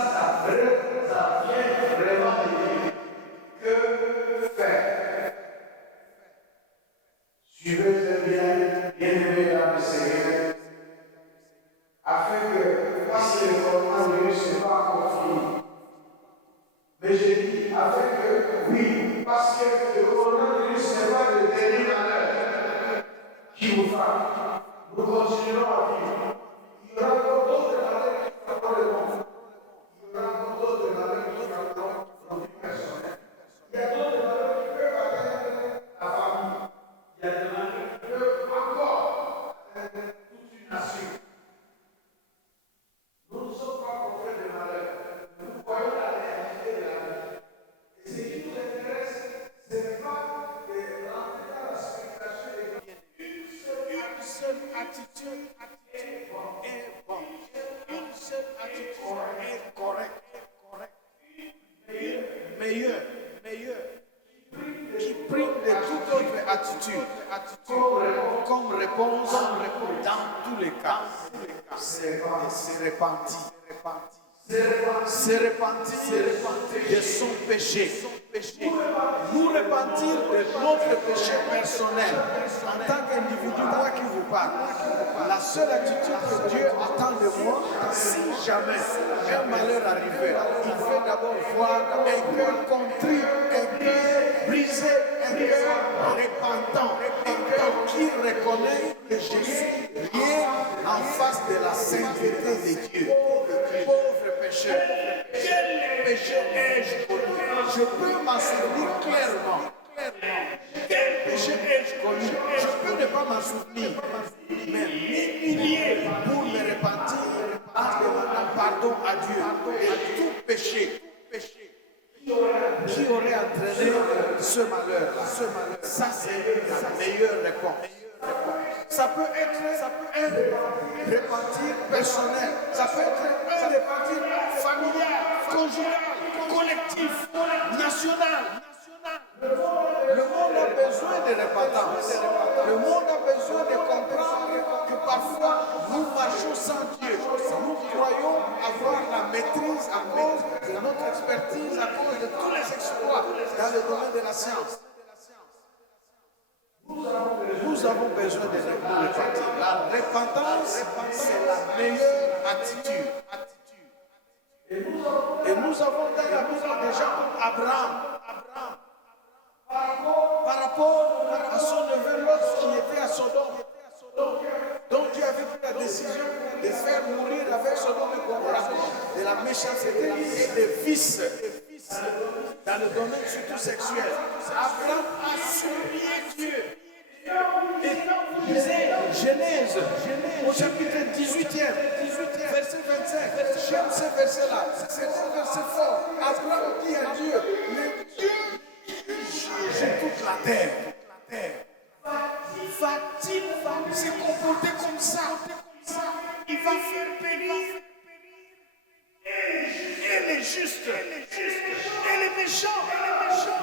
vient vraiment de Dieu. Que faire? Suivez très bien aimé dans le Seigneur, afin que, parce que le coronavirus n'est pas encore fini, mais je dis, afin que, oui, parce que le coronavirus n'est pas le dernier malheur qui vous frappe, nous continuerons à vivre. Il y aura encore d'autres malheurs qui frapperont le monde. Il y aura encore d'autres malheurs qui frapperont notre vie personnelle. Il y a d'autres malheurs qui peuvent atteindre la famille. Il y a des malheurs qui peuvent encore atteindre toute une nation. Nous ne sommes pas contraints de malheur. Nous voyons la réalité de la vie. Et ce qui nous intéresse, ce n'est pas de rentrer dans la spéculation des une seule attitude est bonne. Une seule attitude est correcte. Meilleure. Qui prime de toute autre attitude comme réponse dans tous les cas. Se repentir. Se repentir de son péché. Nous repentir de notre péché personnel. En tant qu'individu, moi qui vous parle, la seule attitude que Dieu attend de moi, si jamais un malheur arrivait, il fait d'abord voir un cœur contrit, un cœur brisé, un cœur repentant, un cœur qui reconnaît que je suis rien en face de la sainteté de Dieu. Pauvre pécheur, quel péché ai-je commis? Je peux m'en souvenir clairement. Quel péché ai-je commis? Je peux ne pas m'en souvenir, mais m'humilier pour me repentir en demandant pardon à Dieu. Et tout péché entraîner ce malheur-là. Ça, c'est la meilleure réponse. Ça peut être un repentir personnel, ça peut être un repentir familial, conjugal, collectif, national. Le monde a besoin de repentance. Le monde a besoin de comprendre que parfois nous marchons sans Dieu. Nous croyons avoir la maîtrise à cause de notre expertise, à cause de tous les exploits dans le domaine de la science. Nous avons besoin de nous repentir. La repentance, c'est la meilleure attitude. Et nous avons dans la Bible des gens comme Abraham. Par rapport à son neveu Lot qui était à Sodome. Donc Dieu avait pris la décision de faire mourir avec Sodome et Gomorrhe de la méchanceté et des vices dans le domaine surtout sexuel. Abraham a supplié Dieu. Et quand vous lisez Genèse au chapitre 18e, verset 25, j'aime ce verset-là, c'est un verset fort. Abraham dit à Dieu, le Dieu juge toute la terre. Va-t-il se comporter comme ça? Il va faire périr et les justes et les méchants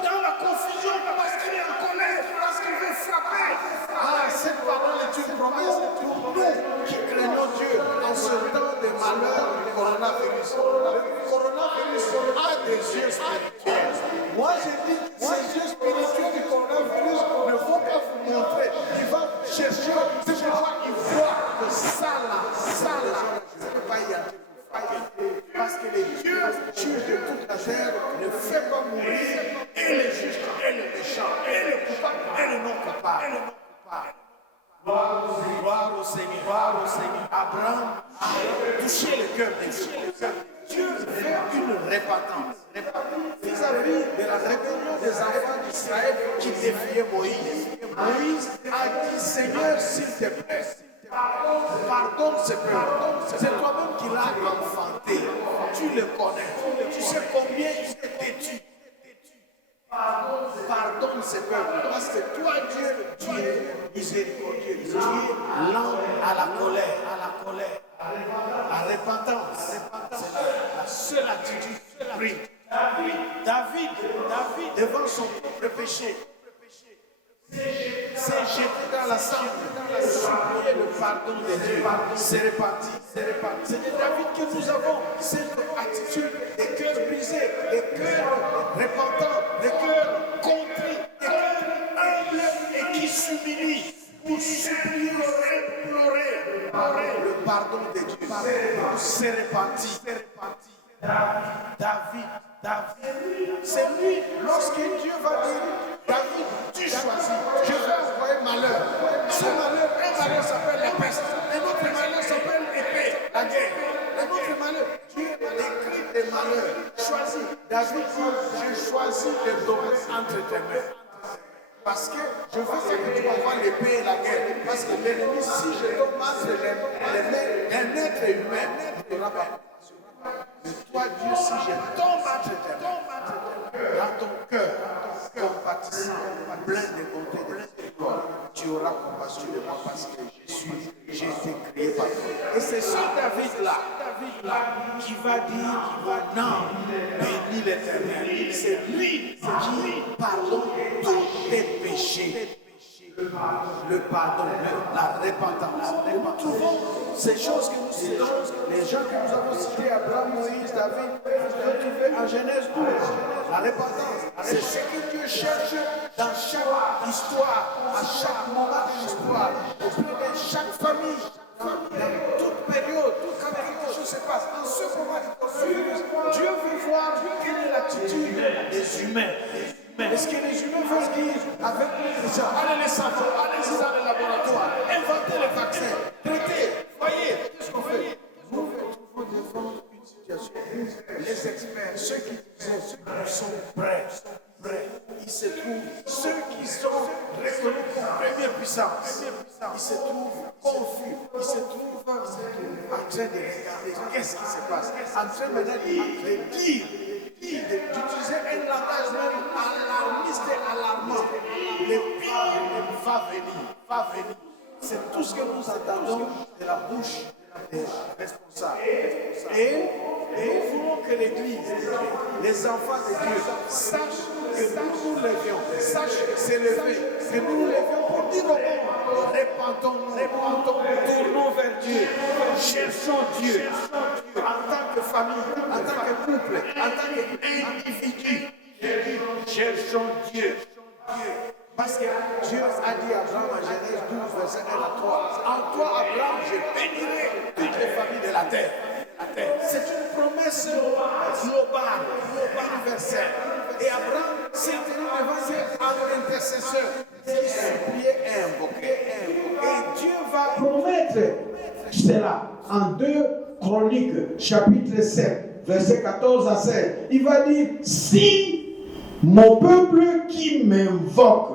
dans la confusion parce qu'il est en colère, parce qu'il veut frapper. Ah, cette parole est une promesse pour nous qui craignons Dieu en ce temps de malheur du coronavirus. Le coronavirus a des yeux spirituels. Moi, j'ai dit, ces yeux spirituels du coronavirus ne vont pas vous montrer. Il va chercher, c'est pourquoi il voit que ça là, je ne peux pas y aller. Parce que les dieux juges de toute la terre ne fait pas mourir et les justes et les méchants et les coupables et les non coupables. Gloire au Seigneur. Abraham a touché le cœur de Dieu. Dieu fait une repentance vis-à-vis de la rébellion des enfants d'Israël qui défiaient Moïse. Moïse a dit, Seigneur, s'il te plaît, pardonne ce peuple. C'est toi-même qui l'as enfanté. Tu le connais. Tu sais combien il est têtu. Pardonne ce peuple. Parce que toi, Dieu, tu es miséricordieux. Tu es lent à la colère. La repentance, c'est la seule attitude. Oui. David, devant son propre péché, s'est jeté dans la cendre, supplier le pardon de Dieu, s'est réparti. C'est de David que nous avons cette attitude des cœurs brisés, des cœurs repentants, des cœurs contrits, des cœurs humbles et qui s'humilient pour supplier, implorer le pardon de Dieu. S'est réparti. David, c'est lui, lorsque Dieu va dire, David, tu choisis, je vais envoyer malheur. Ce malheur, un malheur s'appelle la peste, un autre malheur s'appelle l'épée, la guerre. Un autre malheur, Dieu décrit des malheurs. Choisis. David dit, je choisis de tomber entre tes mains. Parce que je veux que tu envoies l'épée et la guerre. Parce que l'ennemi, si je tombe entre les mains d'un être humain, il n'aura pas. Mais toi, Dieu, si je tombe entre tes mains, dans ton cœur, compatissant, plein de bonté et de miséricorde, tu auras compassion de moi parce que j'ai été créé par toi. Et c'est ce David-là qui va dire, non, bénis l'Éternel. C'est lui qui pardonne tous tes péchés. Le pardon, la repentance. Et nous trouvons ces choses que nous citons, les gens que nous avons cités, Abraham, Moïse, David, vous allez trouver en Genèse 12. La repentance, c'est ce que Dieu cherche dans chaque histoire, à chaque moment de l'histoire, auprès de chaque famille, dans toute période, quand quelque chose se passe. En ce moment du coronavirus, Dieu veut voir quelle est l'attitude des humains. Est-ce que les humains vont dire avec les gens, allez les savons, allez dans les laboratoires, inventez les vaccins, traitez, voyez, qu'est-ce qu'on fait? Nous nous trouvons devant une situation où les experts, ceux qui sont prêts, ils se trouvent, ceux qui sont reconnus comme première puissance, ils se trouvent confus, ils se trouvent en train de regarder qu'est-ce qui se passe, en train maintenant de dire, d'utiliser un langage même à bouche des responsables. Et nous voulons que l'Église, les enfants de Dieu, sachent que nous nous levions, sachent s'élever, que nous nous levions pour dire au monde, répandons-nous, tournons vers Dieu, cherchons Dieu en tant que famille, en tant que couple, en tant qu'individu. Cherchons Dieu. Parce que Dieu a dit à Abraham en Genèse 12, verset 1 à 3, en toi, Abraham, je bénirai toutes les familles de la terre. C'est une promesse globale, universelle. Et Abraham s'est tenu devant Dieu en intercesseur, qui suppliait et invoquait. Et Dieu va promettre cela en 2 Chroniques, chapitre 7, verset 14 à 16. Il va dire, si mon peuple qui m'invoque,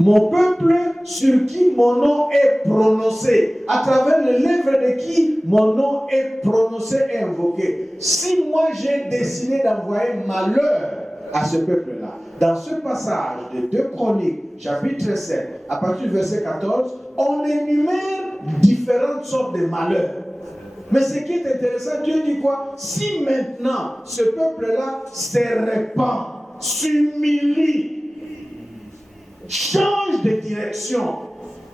mon peuple sur qui mon nom est prononcé, à travers les lèvres de qui mon nom est prononcé et invoqué. Si moi j'ai décidé d'envoyer malheur à ce peuple-là, dans ce passage de 2 Chroniques, chapitre 7, à partir du verset 14, on énumère différentes sortes de malheurs. Mais ce qui est intéressant, Dieu dit quoi? Si maintenant ce peuple-là se répand, s'humilie, change de direction,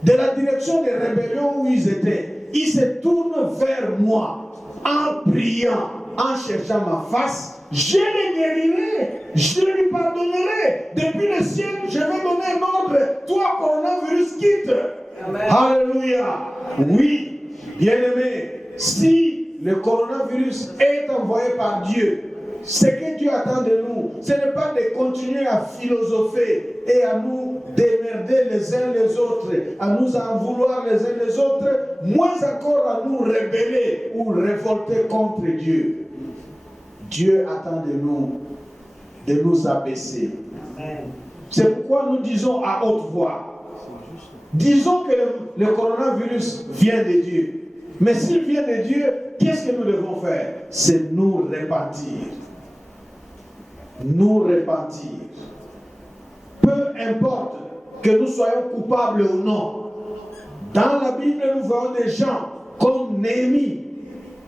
de la direction des rébellions où ils étaient, ils se tournent vers moi en priant, en cherchant ma face, je les guérirai, je lui pardonnerai. Depuis le ciel, je vais donner un ordre. Toi, coronavirus, quitte. Amen. Alléluia. Oui, bien-aimé, si le coronavirus est envoyé par Dieu, ce que Dieu attend de nous, ce n'est pas de continuer à philosopher et à nous démerder les uns les autres, à nous en vouloir les uns les autres, moins encore à nous rebeller ou révolter contre Dieu. Dieu attend de nous abaisser. C'est pourquoi nous disons à haute voix, disons que le coronavirus vient de Dieu. Mais s'il vient de Dieu, qu'est-ce que nous devons faire? C'est nous repentir. Nous repentir. Peu importe que nous soyons coupables ou non. Dans la Bible, nous voyons des gens comme Néhémie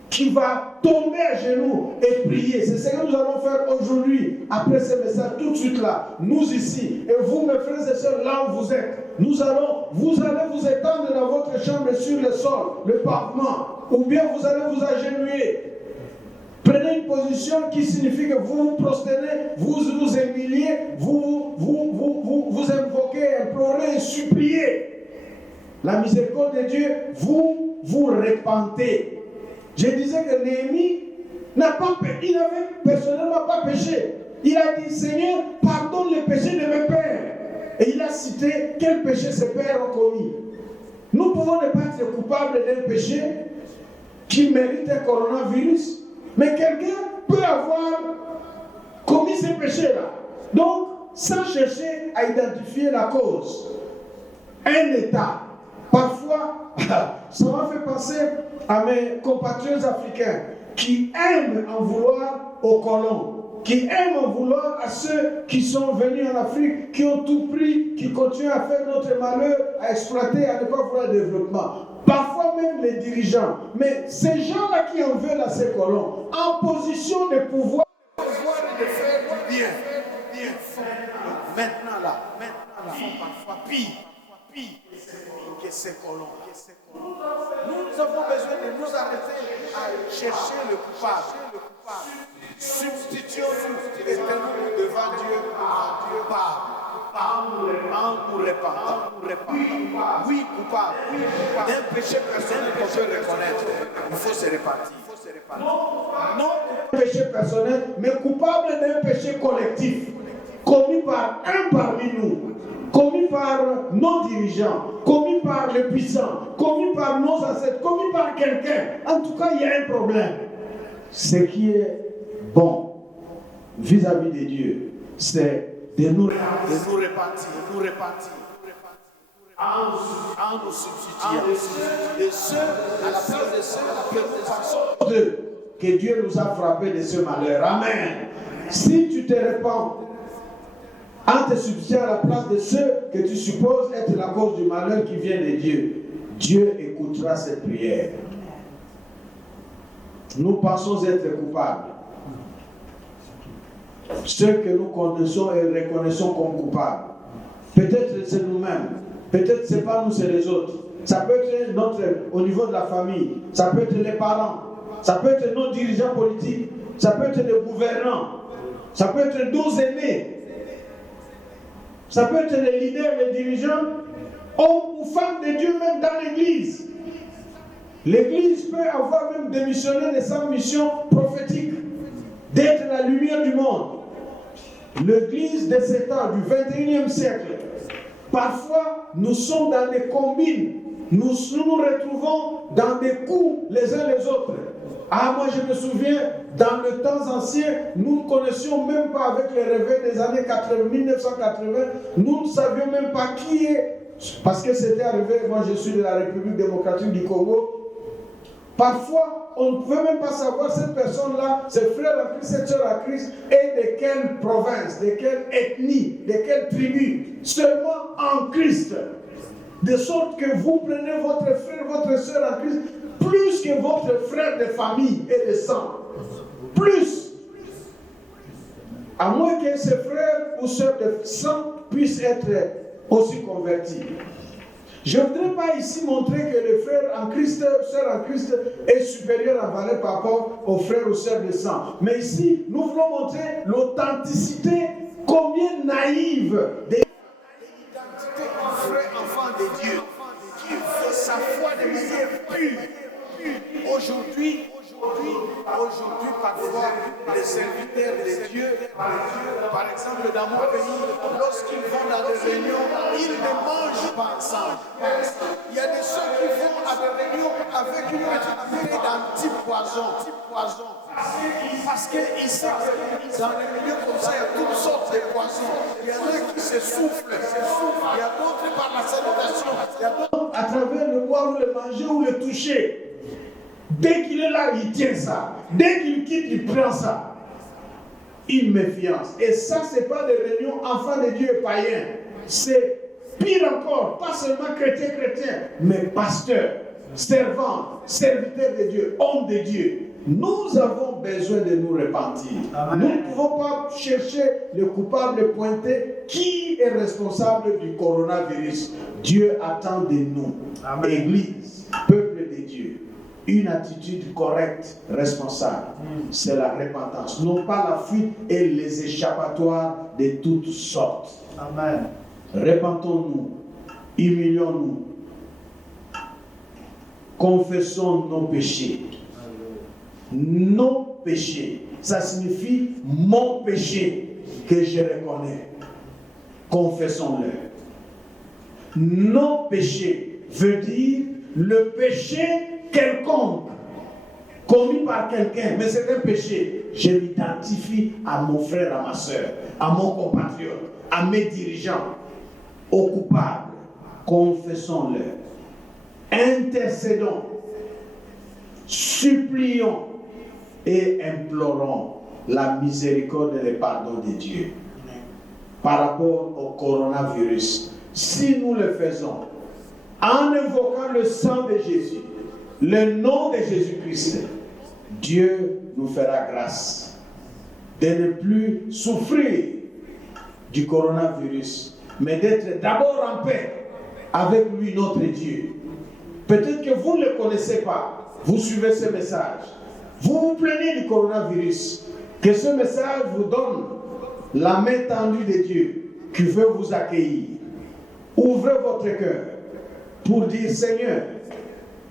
qui va tomber à genoux et prier. C'est ce que nous allons faire aujourd'hui, après ce message, tout de suite là. Nous ici, et vous mes frères et sœurs, là où vous êtes, vous allez vous étendre dans votre chambre sur le sol, le pavement, ou bien vous allez vous agenouiller. Prenez une position qui signifie que vous vous prosternez, vous vous humiliez, vous invoquez, implorez et suppliez la miséricorde de Dieu, vous repentez. Je disais que Néhémie il n'avait personnellement pas péché. Il a dit, Seigneur, pardonne les péchés de mes pères. Et il a cité quels péchés ses pères ont commis. Nous pouvons ne pas être coupables d'un péché qui mérite un coronavirus, mais quelqu'un peut avoir commis ces péchés-là. Donc, sans chercher à identifier la cause, un État, parfois, ça m'a fait penser à mes compatriotes africains qui aiment en vouloir aux colons, qui aiment en vouloir à ceux qui sont venus en Afrique, qui ont tout pris, qui continuent à faire notre malheur, à exploiter, à ne pas vouloir le développement. Parfois même les dirigeants. Mais ces gens-là qui en veulent à ces colons, en position de pouvoir de faire du bien, maintenant là, font parfois pire que ces colons. Nous avons besoin de nous arrêter à chercher le coupable. Substituons-nous et tenons-nous devant Dieu en nous repentant. Oui, coupable. D'un péché personnel qu'on peut reconnaître, il faut se repentir. Non péché personnel, mais coupable d'un péché collectif, commis par un parmi nous, commis par nos dirigeants, commis par les puissants, commis par nos ancêtres, commis par quelqu'un. En tout cas, il y a un problème. Ce qui est bon vis-à-vis de Dieu, c'est de nous repentir. En nous substituant de ceux à la place de ceux que Dieu nous a frappés de ce malheur. Amen. Si tu te repens en te substituant à la place de ceux que tu supposes être la cause du malheur qui vient de Dieu, Dieu écoutera cette prière. nous pensons être coupables. Ceux que nous connaissons et reconnaissons comme coupables. Peut-être c'est nous-mêmes, peut-être c'est pas nous, c'est les autres. Ça peut être au niveau de la famille, ça peut être les parents, ça peut être nos dirigeants politiques, ça peut être les gouvernants, ça peut être nos aînés, ça peut être les leaders, les dirigeants, hommes ou femmes de Dieu, même dans l'église. L'église peut avoir même démissionné de sa mission prophétique, d'être la lumière du monde. L'église de ces temps, du 21e siècle, parfois nous sommes dans des combines, nous nous retrouvons dans des coups les uns les autres. Ah, moi je me souviens, dans le temps ancien, nous ne connaissions même pas, avec les réveils des années 1980, nous ne savions même pas qui est, parce que c'était arrivé, moi je suis de la République démocratique du Congo. Parfois, on ne pouvait même pas savoir cette personne-là, ses frères en Christ, cette sœur en Christ, et de quelle province, de quelle ethnie, de quelle tribu, seulement en Christ. De sorte que vous prenez votre frère, votre sœur en Christ, plus que votre frère de famille et de sang. Plus. À moins que ses frères ou sœurs de sang puissent être aussi convertis. Je ne voudrais pas ici montrer que le frère en Christ, sœur en Christ est supérieur en valeur par rapport aux frères ou sœurs de sang. Mais ici, nous voulons montrer l'authenticité, combien naïve de l'identité vrai enfant de Dieu, qui fait sa foi de manière pure. Aujourd'hui, parfois, les serviteurs de Dieu, par exemple dans mon pays, lorsqu'ils vont dans des réunions, ils ne mangent pas ensemble. Il y a des ceux qui vont à des réunions avec une petite bouteille d'anti-poison. Parce qu'ils savent que dans les milieux comme ça, il y a toutes sortes de poisons. Il y en a qui se soufflent. Il y a d'autres par la salutation. Il y a d'autres à travers le boire ou le manger ou le toucher. Dès qu'il est là, il tient ça. Dès qu'il quitte, il prend ça. Une méfiance. Et ça, ce n'est pas des réunions enfants de Dieu et païens. C'est pire encore, pas seulement chrétien, mais pasteur, servant, serviteur de Dieu, homme de Dieu. Nous avons besoin de nous repentir. Amen. Nous ne pouvons pas chercher le coupable pointé. Qui est responsable du coronavirus? Dieu attend de nous, Amen. Église, peuple de Dieu, une attitude correcte, responsable. C'est la repentance, non pas la fuite et les échappatoires de toutes sortes. Amen. Repentons-nous, humilions-nous, confessons nos péchés. Nos péchés, ça signifie mon péché que je reconnais. Confessons-le. Nos péchés veut dire le péché quelconque commis par quelqu'un, mais c'est un péché. Je m'identifie à mon frère, à ma soeur, à mon compatriote, à mes dirigeants, aux coupables. Confessons-le. Intercédons, supplions et implorons la miséricorde et le pardon de Dieu par rapport au coronavirus. Si nous le faisons en invoquant le sang de Jésus, le nom de Jésus-Christ, Dieu nous fera grâce de ne plus souffrir du coronavirus, mais d'être d'abord en paix avec lui, notre Dieu. Peut-être que vous ne le connaissez pas, vous suivez ce message. Vous vous plaignez du coronavirus, que ce message vous donne la main tendue de Dieu qui veut vous accueillir. Ouvrez votre cœur pour dire, Seigneur,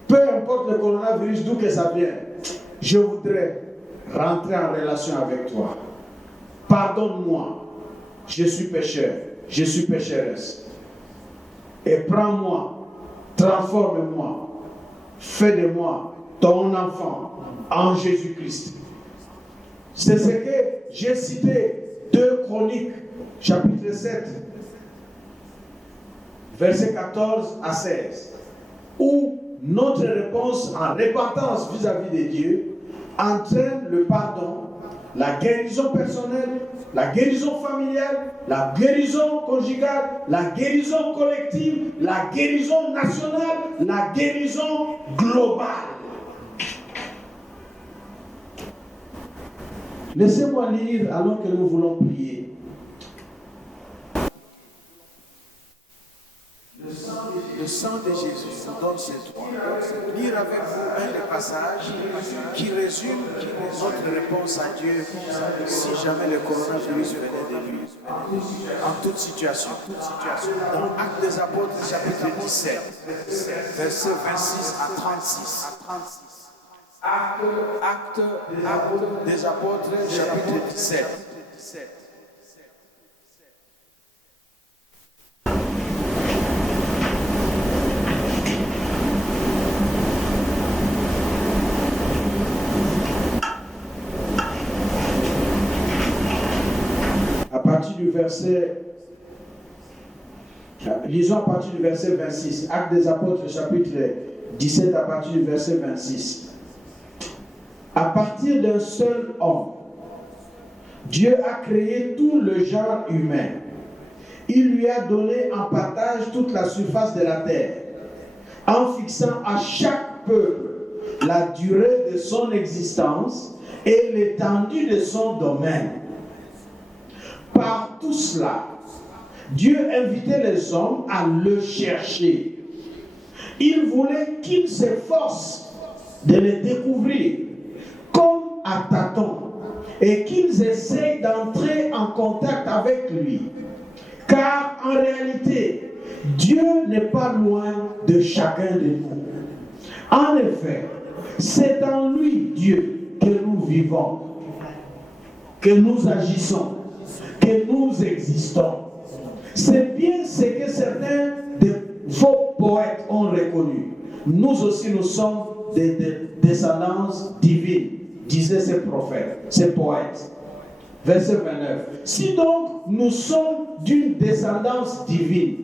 peu importe le coronavirus, d'où que ça vient, je voudrais rentrer en relation avec toi. Pardonne-moi, je suis pécheur, je suis pécheresse. Et prends-moi, transforme-moi, fais de moi ton enfant en Jésus-Christ. C'est ce que j'ai cité, 2 Chroniques, chapitre 7, versets 14 à 16, où notre réponse en repentance vis-à-vis de Dieu entraîne le pardon, la guérison personnelle, la guérison familiale, la guérison conjugale, la guérison collective, la guérison nationale, la guérison globale. Laissez-moi lire alors que nous voulons prier. Le sang de Jésus nous donne cette droit. Lire avec vous un des passages qui résume notre réponse à Dieu si jamais le coronavirus venait de lui. En toute situation. Dans Actes des Apôtres, chapitre 17, versets 26 à 36. Actes des Apôtres, chapitre 17. Lisons à partir du verset 26. Actes des Apôtres, chapitre 17, à partir du verset 26. À partir d'un seul homme, Dieu a créé tout le genre humain. Il lui a donné en partage toute la surface de la terre, en fixant à chaque peuple la durée de son existence et l'étendue de son domaine. Par tout cela, Dieu invitait les hommes à le chercher. Il voulait qu'ils s'efforcent de le découvrir comme à tâtons et qu'ils essayent d'entrer en contact avec lui. Car en réalité, Dieu n'est pas loin de chacun de nous. En effet, c'est en lui, Dieu, que nous vivons, que nous agissons, que nous existons. C'est bien ce que certains de vos poètes ont reconnu. Nous aussi, nous sommes des descendances divines, disaient ces prophètes, ces poètes. Verset 29. Si donc nous sommes d'une descendance divine,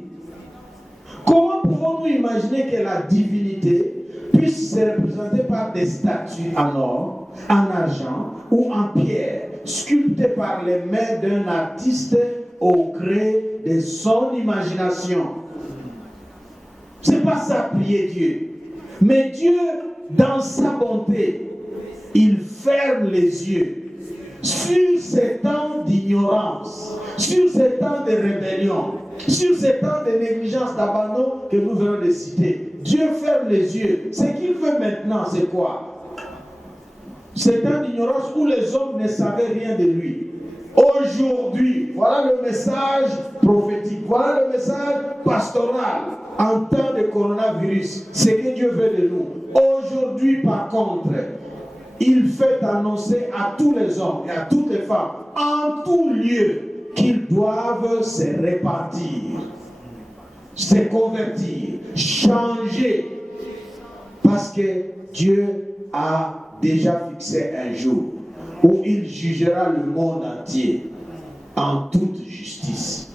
comment pouvons-nous imaginer que la divinité puisse se représenter par des statues en or, en argent ou en pierre, sculptées par les mains d'un artiste au gré de son imagination? C'est pas ça prier Dieu. Mais Dieu, dans sa bonté, il ferme les yeux sur ces temps d'ignorance, sur ces temps de rébellion, sur ces temps de négligence, d'abandon que nous venons de citer. Dieu ferme les yeux. Ce qu'il veut maintenant, c'est quoi? Ces temps d'ignorance où les hommes ne savaient rien de lui. Aujourd'hui, voilà le message prophétique, voilà le message pastoral en temps de coronavirus. Ce que Dieu veut de nous. Aujourd'hui, par contre, il fait annoncer à tous les hommes et à toutes les femmes, en tout lieu, qu'ils doivent se répartir, se convertir, changer, parce que Dieu a déjà fixé un jour où il jugera le monde entier en toute justice.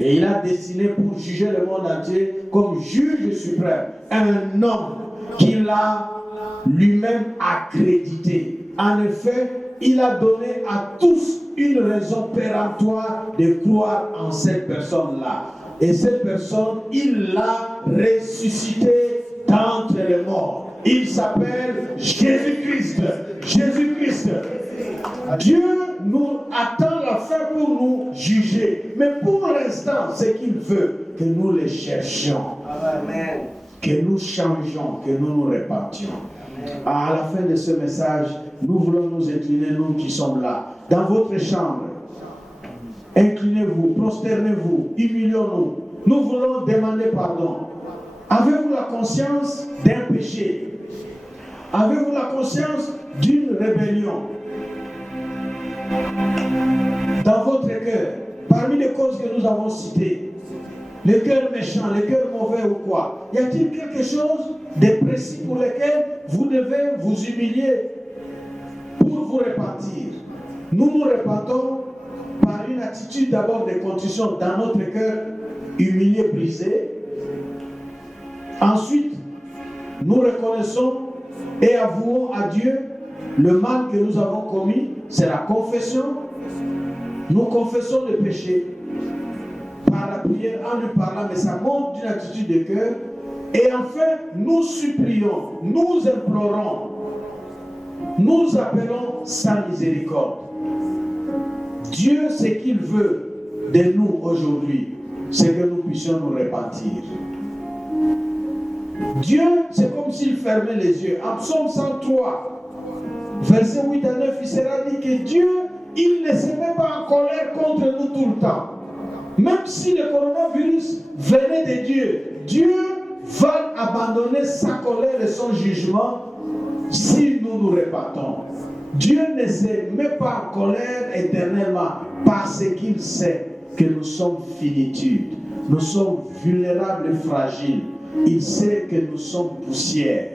Et il a destiné pour juger le monde entier comme juge suprême un homme qu'il a lui-même accrédité. En effet, il a donné à tous une raison péremptoire de croire en cette personne-là. Et cette personne, il l'a ressuscité d'entre les morts. Il s'appelle Jésus-Christ. Jésus-Christ. Dieu nous attend la fin pour nous juger. Mais pour l'instant, ce qu'il veut, que nous le cherchions. Amen. Que nous changeons, que nous nous répartions. À la fin de ce message, nous voulons nous incliner, nous qui sommes là, dans votre chambre. Inclinez-vous, prosternez-vous, humilions-nous. Nous voulons demander pardon. Avez-vous la conscience d'un péché? Avez-vous la conscience d'une rébellion? Dans votre cœur, parmi les causes que nous avons citées, le cœur méchant, le cœur mauvais ou quoi? Y a-t-il quelque chose de précis pour lequel vous devez vous humilier pour vous repentir? Nous nous repentons par une attitude d'abord de contrition dans notre cœur, humilié, brisé. Ensuite, nous reconnaissons et avouons à Dieu le mal que nous avons commis, c'est la confession. Nous confessons le péché par la prière en lui parlant, mais ça montre d'une attitude de cœur. Et enfin, nous supplions, nous implorons nous appelons sans miséricorde. Dieu, ce qu'il veut de nous aujourd'hui, c'est que nous puissions nous repentir. Dieu, c'est comme s'il fermait les yeux. En Psaume 103, verset 8 à 9, il sera dit que Dieu, il ne se met pas en colère contre nous tout le temps. Même si le coronavirus venait de Dieu, Dieu va abandonner sa colère et son jugement si nous nous repentons. Dieu ne se met pas en colère éternellement parce qu'il sait que nous sommes finitudes, nous sommes vulnérables et fragiles. Il sait que nous sommes poussière.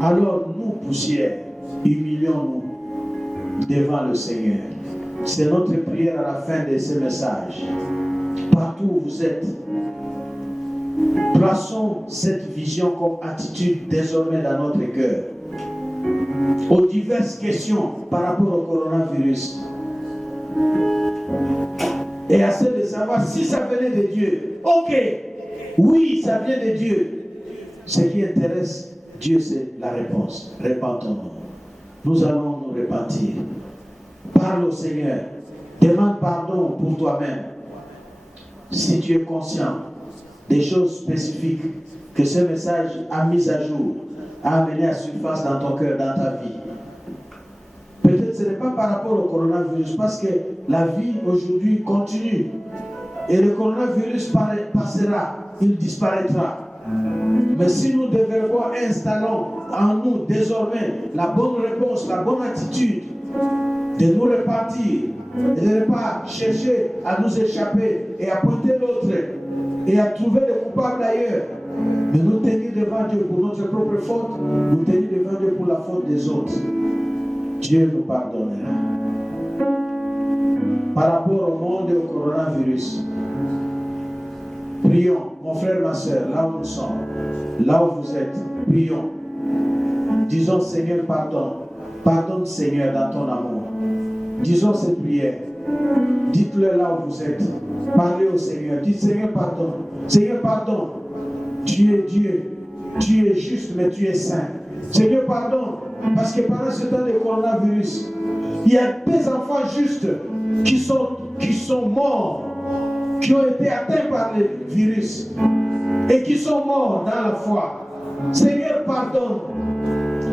Alors nous, poussière, humilions-nous devant le Seigneur. C'est notre prière à la fin de ce message. Partout où vous êtes, plaçons cette vision comme attitude désormais dans notre cœur. Aux diverses questions par rapport au coronavirus. Et à celle de savoir si ça venait de Dieu. Ok, oui, ça vient de Dieu. Ce qui intéresse Dieu, c'est la réponse. Repentons-nous. Nous allons nous repentir. Parle au Seigneur. Demande pardon pour toi-même. Si tu es conscient des choses spécifiques que ce message a mis à jour, a amené à surface dans ton cœur, dans ta vie. Peut-être ce n'est pas par rapport au coronavirus, parce que la vie aujourd'hui continue. Et le coronavirus passera, il disparaîtra. Mais si nous développons, installons en nous désormais la bonne réponse, la bonne attitude, de nous repentir, et de ne pas chercher à nous échapper et à pointer l'autre et à trouver les coupables ailleurs, mais nous tenir devant Dieu pour notre propre faute, nous tenir devant Dieu pour la faute des autres, Dieu nous pardonnera. Par rapport au monde et au coronavirus, prions, mon frère, ma soeur, là où nous sommes, là où vous êtes, prions. Disons, Seigneur, pardonne. Pardonne, Seigneur, dans ton amour. Disons cette prière. Dites-le là où vous êtes. Parlez au Seigneur. Dites, Seigneur, pardonne. Seigneur, pardonne. Tu es Dieu. Tu es juste, mais tu es saint. Seigneur, pardonne. Parce que pendant ce temps de coronavirus, il y a des enfants justes qui sont morts, qui ont été atteints par le virus et qui sont morts dans la foi. Seigneur, pardonne.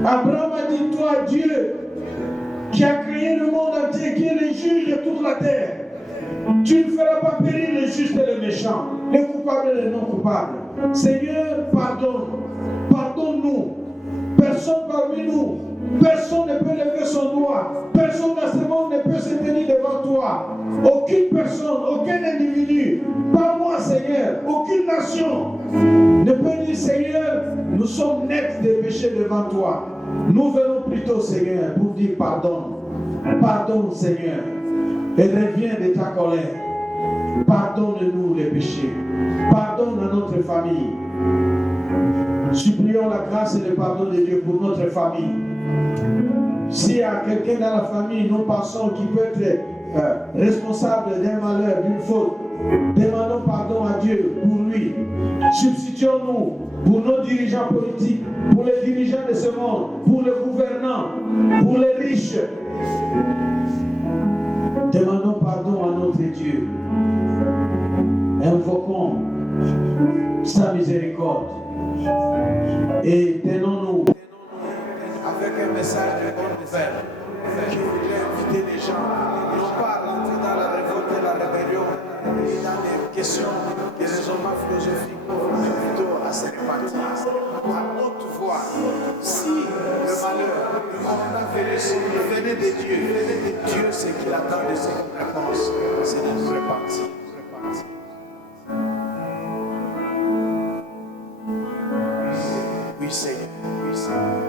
Abraham a dit, toi, Dieu, qui a créé le monde entier, qui est le juge de toute la terre, tu ne feras pas périr les justes et les méchants, les coupables et les non coupables. Seigneur, pardonne. Pardonne-nous. Personne parmi nous, personne ne peut lever son doigt, personne dans ce monde ne peut se tenir devant toi. Aucune personne, aucun individu, pas moi, Seigneur, aucune nation ne peut dire, Seigneur, nous sommes nets de péchés devant toi. Nous venons plutôt, Seigneur, pour dire pardon. Pardonne, Seigneur, et reviens de ta colère. Pardonne-nous les péchés. Pardonne à notre famille. Supplions la grâce et le pardon de Dieu pour notre famille. S'il y a quelqu'un dans la famille, nous pensons qu'il peut être responsable d'un malheur, d'une faute, demandons pardon à Dieu pour lui. Substituons-nous pour nos dirigeants politiques, pour les dirigeants de ce monde, pour les gouvernants, pour les riches. Demandons pardon à notre Dieu. Invoquons sa miséricorde. Et tenons-nous avec un message de bonne nouvelle. Je voudrais inviter les gens, non pas à rentrer dans la révolte et la rébellion, et dans des questions qui ne sont pas philosophiques, mais plutôt à se repentir. À notre voix, si le malheur, le coronavirus venait de Dieu, ce qu'il attend de cette réponse, c'est de nous repentir. Oui, Seigneur. Oui, Seigneur.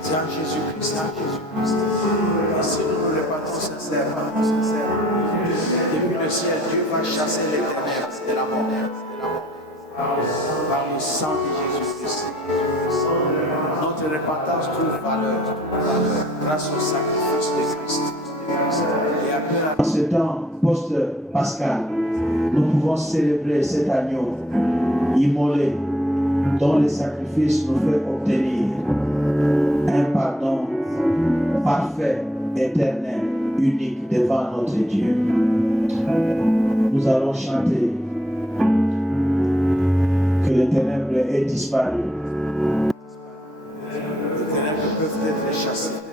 C'est en Jésus-Christ. Et si nous nous répandons sincèrement, depuis le ciel, Dieu va chasser les ténèbres de la mort. Par le sang de Jésus-Christ. Notre repentance trouve valeur grâce au sacrifice de Christ. Et après ce temps post-pascal, nous pouvons célébrer cet agneau immolé dont les sacrifices nous fait obtenir un pardon parfait, éternel, unique devant notre Dieu. Nous allons chanter que les ténèbres aient disparu. Les ténèbres peuvent être chassées.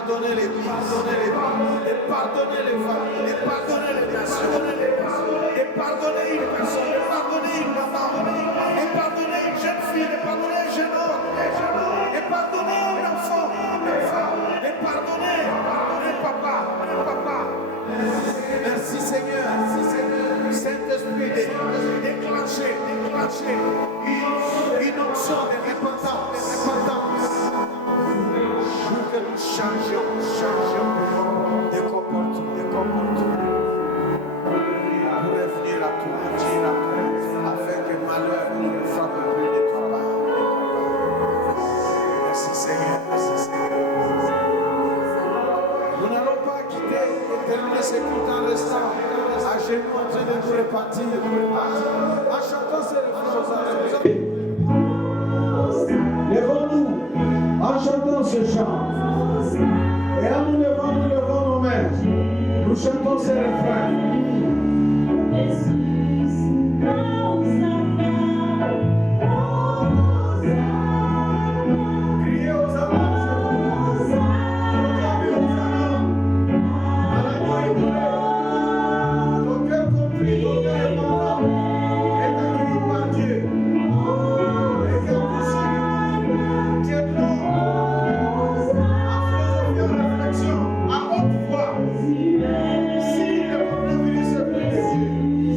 pardonner l'Église, de pardonner les familles, de pardonner les nations, de pardonner une personne, de pardonner une maman, de pardonner une jeune fille, de pardonner un jeune homme, de pardonner un enfant, de pardonner papa. Merci Seigneur, Saint-Esprit, déclencher une onction de repentance, pour que nous changions de comportement, pour revenir à toi, afin que malheur ne nous frappe plus de toi. Merci Seigneur. Nous n'allons pas quitter et terminer ce culte en restant à genoux en train de nous repartir. En chantant ces refrains, Levons-nous en chantant ce chant. Et en nous levons nos mains. Nous chantons ces refrains. Criez aux anges. À la gloire et gloire. Ton cœur compris, ton cœur répandant est accueilli par Dieu. Et que tous ceux qui tiennent en philosophie, en réflexion, à haute voix, si le peuple venu se plaît,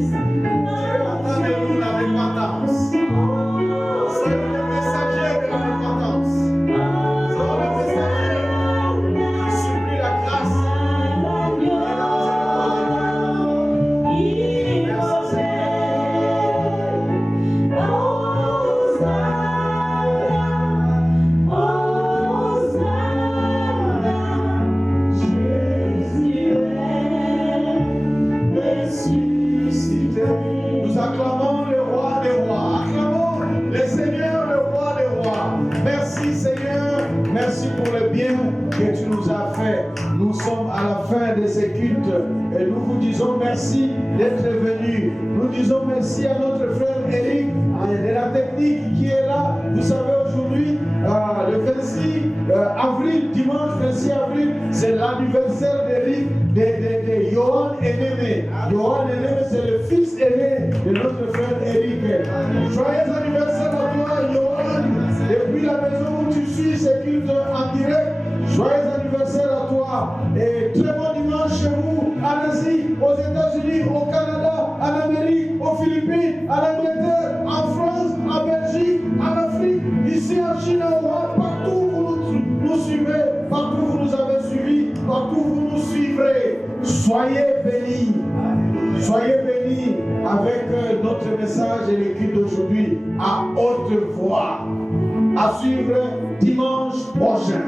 Dieu attend de nous la repentance. C'est le messager de la repentance. C'est le messager qui supplie la grâce et la miséricorde. Merci Nous acclamons le roi des rois, acclamons le Seigneur, le roi des rois. Merci Seigneur, merci pour le bien que tu nous as fait. Nous sommes à la fin de ces cultes et nous vous disons merci d'être venus. Nous disons merci à notre frère Eric de la technique qui est là. Vous savez aujourd'hui, le 26 avril, dimanche 26 avril, c'est l'anniversaire d'Eric, de Johan Eneme. Johan Eneme, c'est le fils aîné de notre frère Eric. Joyeux anniversaire à toi, Johan. Depuis la maison où tu suis ces cultes en direct, joyeux anniversaire à toi. Et très bon dimanche chez vous, en Asie, aux États-Unis, au Canada, en Amérique, aux Philippines, en Angleterre, en France, en Belgique, en Afrique, ici en Chine, au Rwanda, partout où vous nous suivez, partout où vous nous avez suivis, partout où vous nous suivrez. Soyez bénis. Soyez bénis avec notre message et l'équipe d'aujourd'hui à haute voix. À suivre dimanche prochain.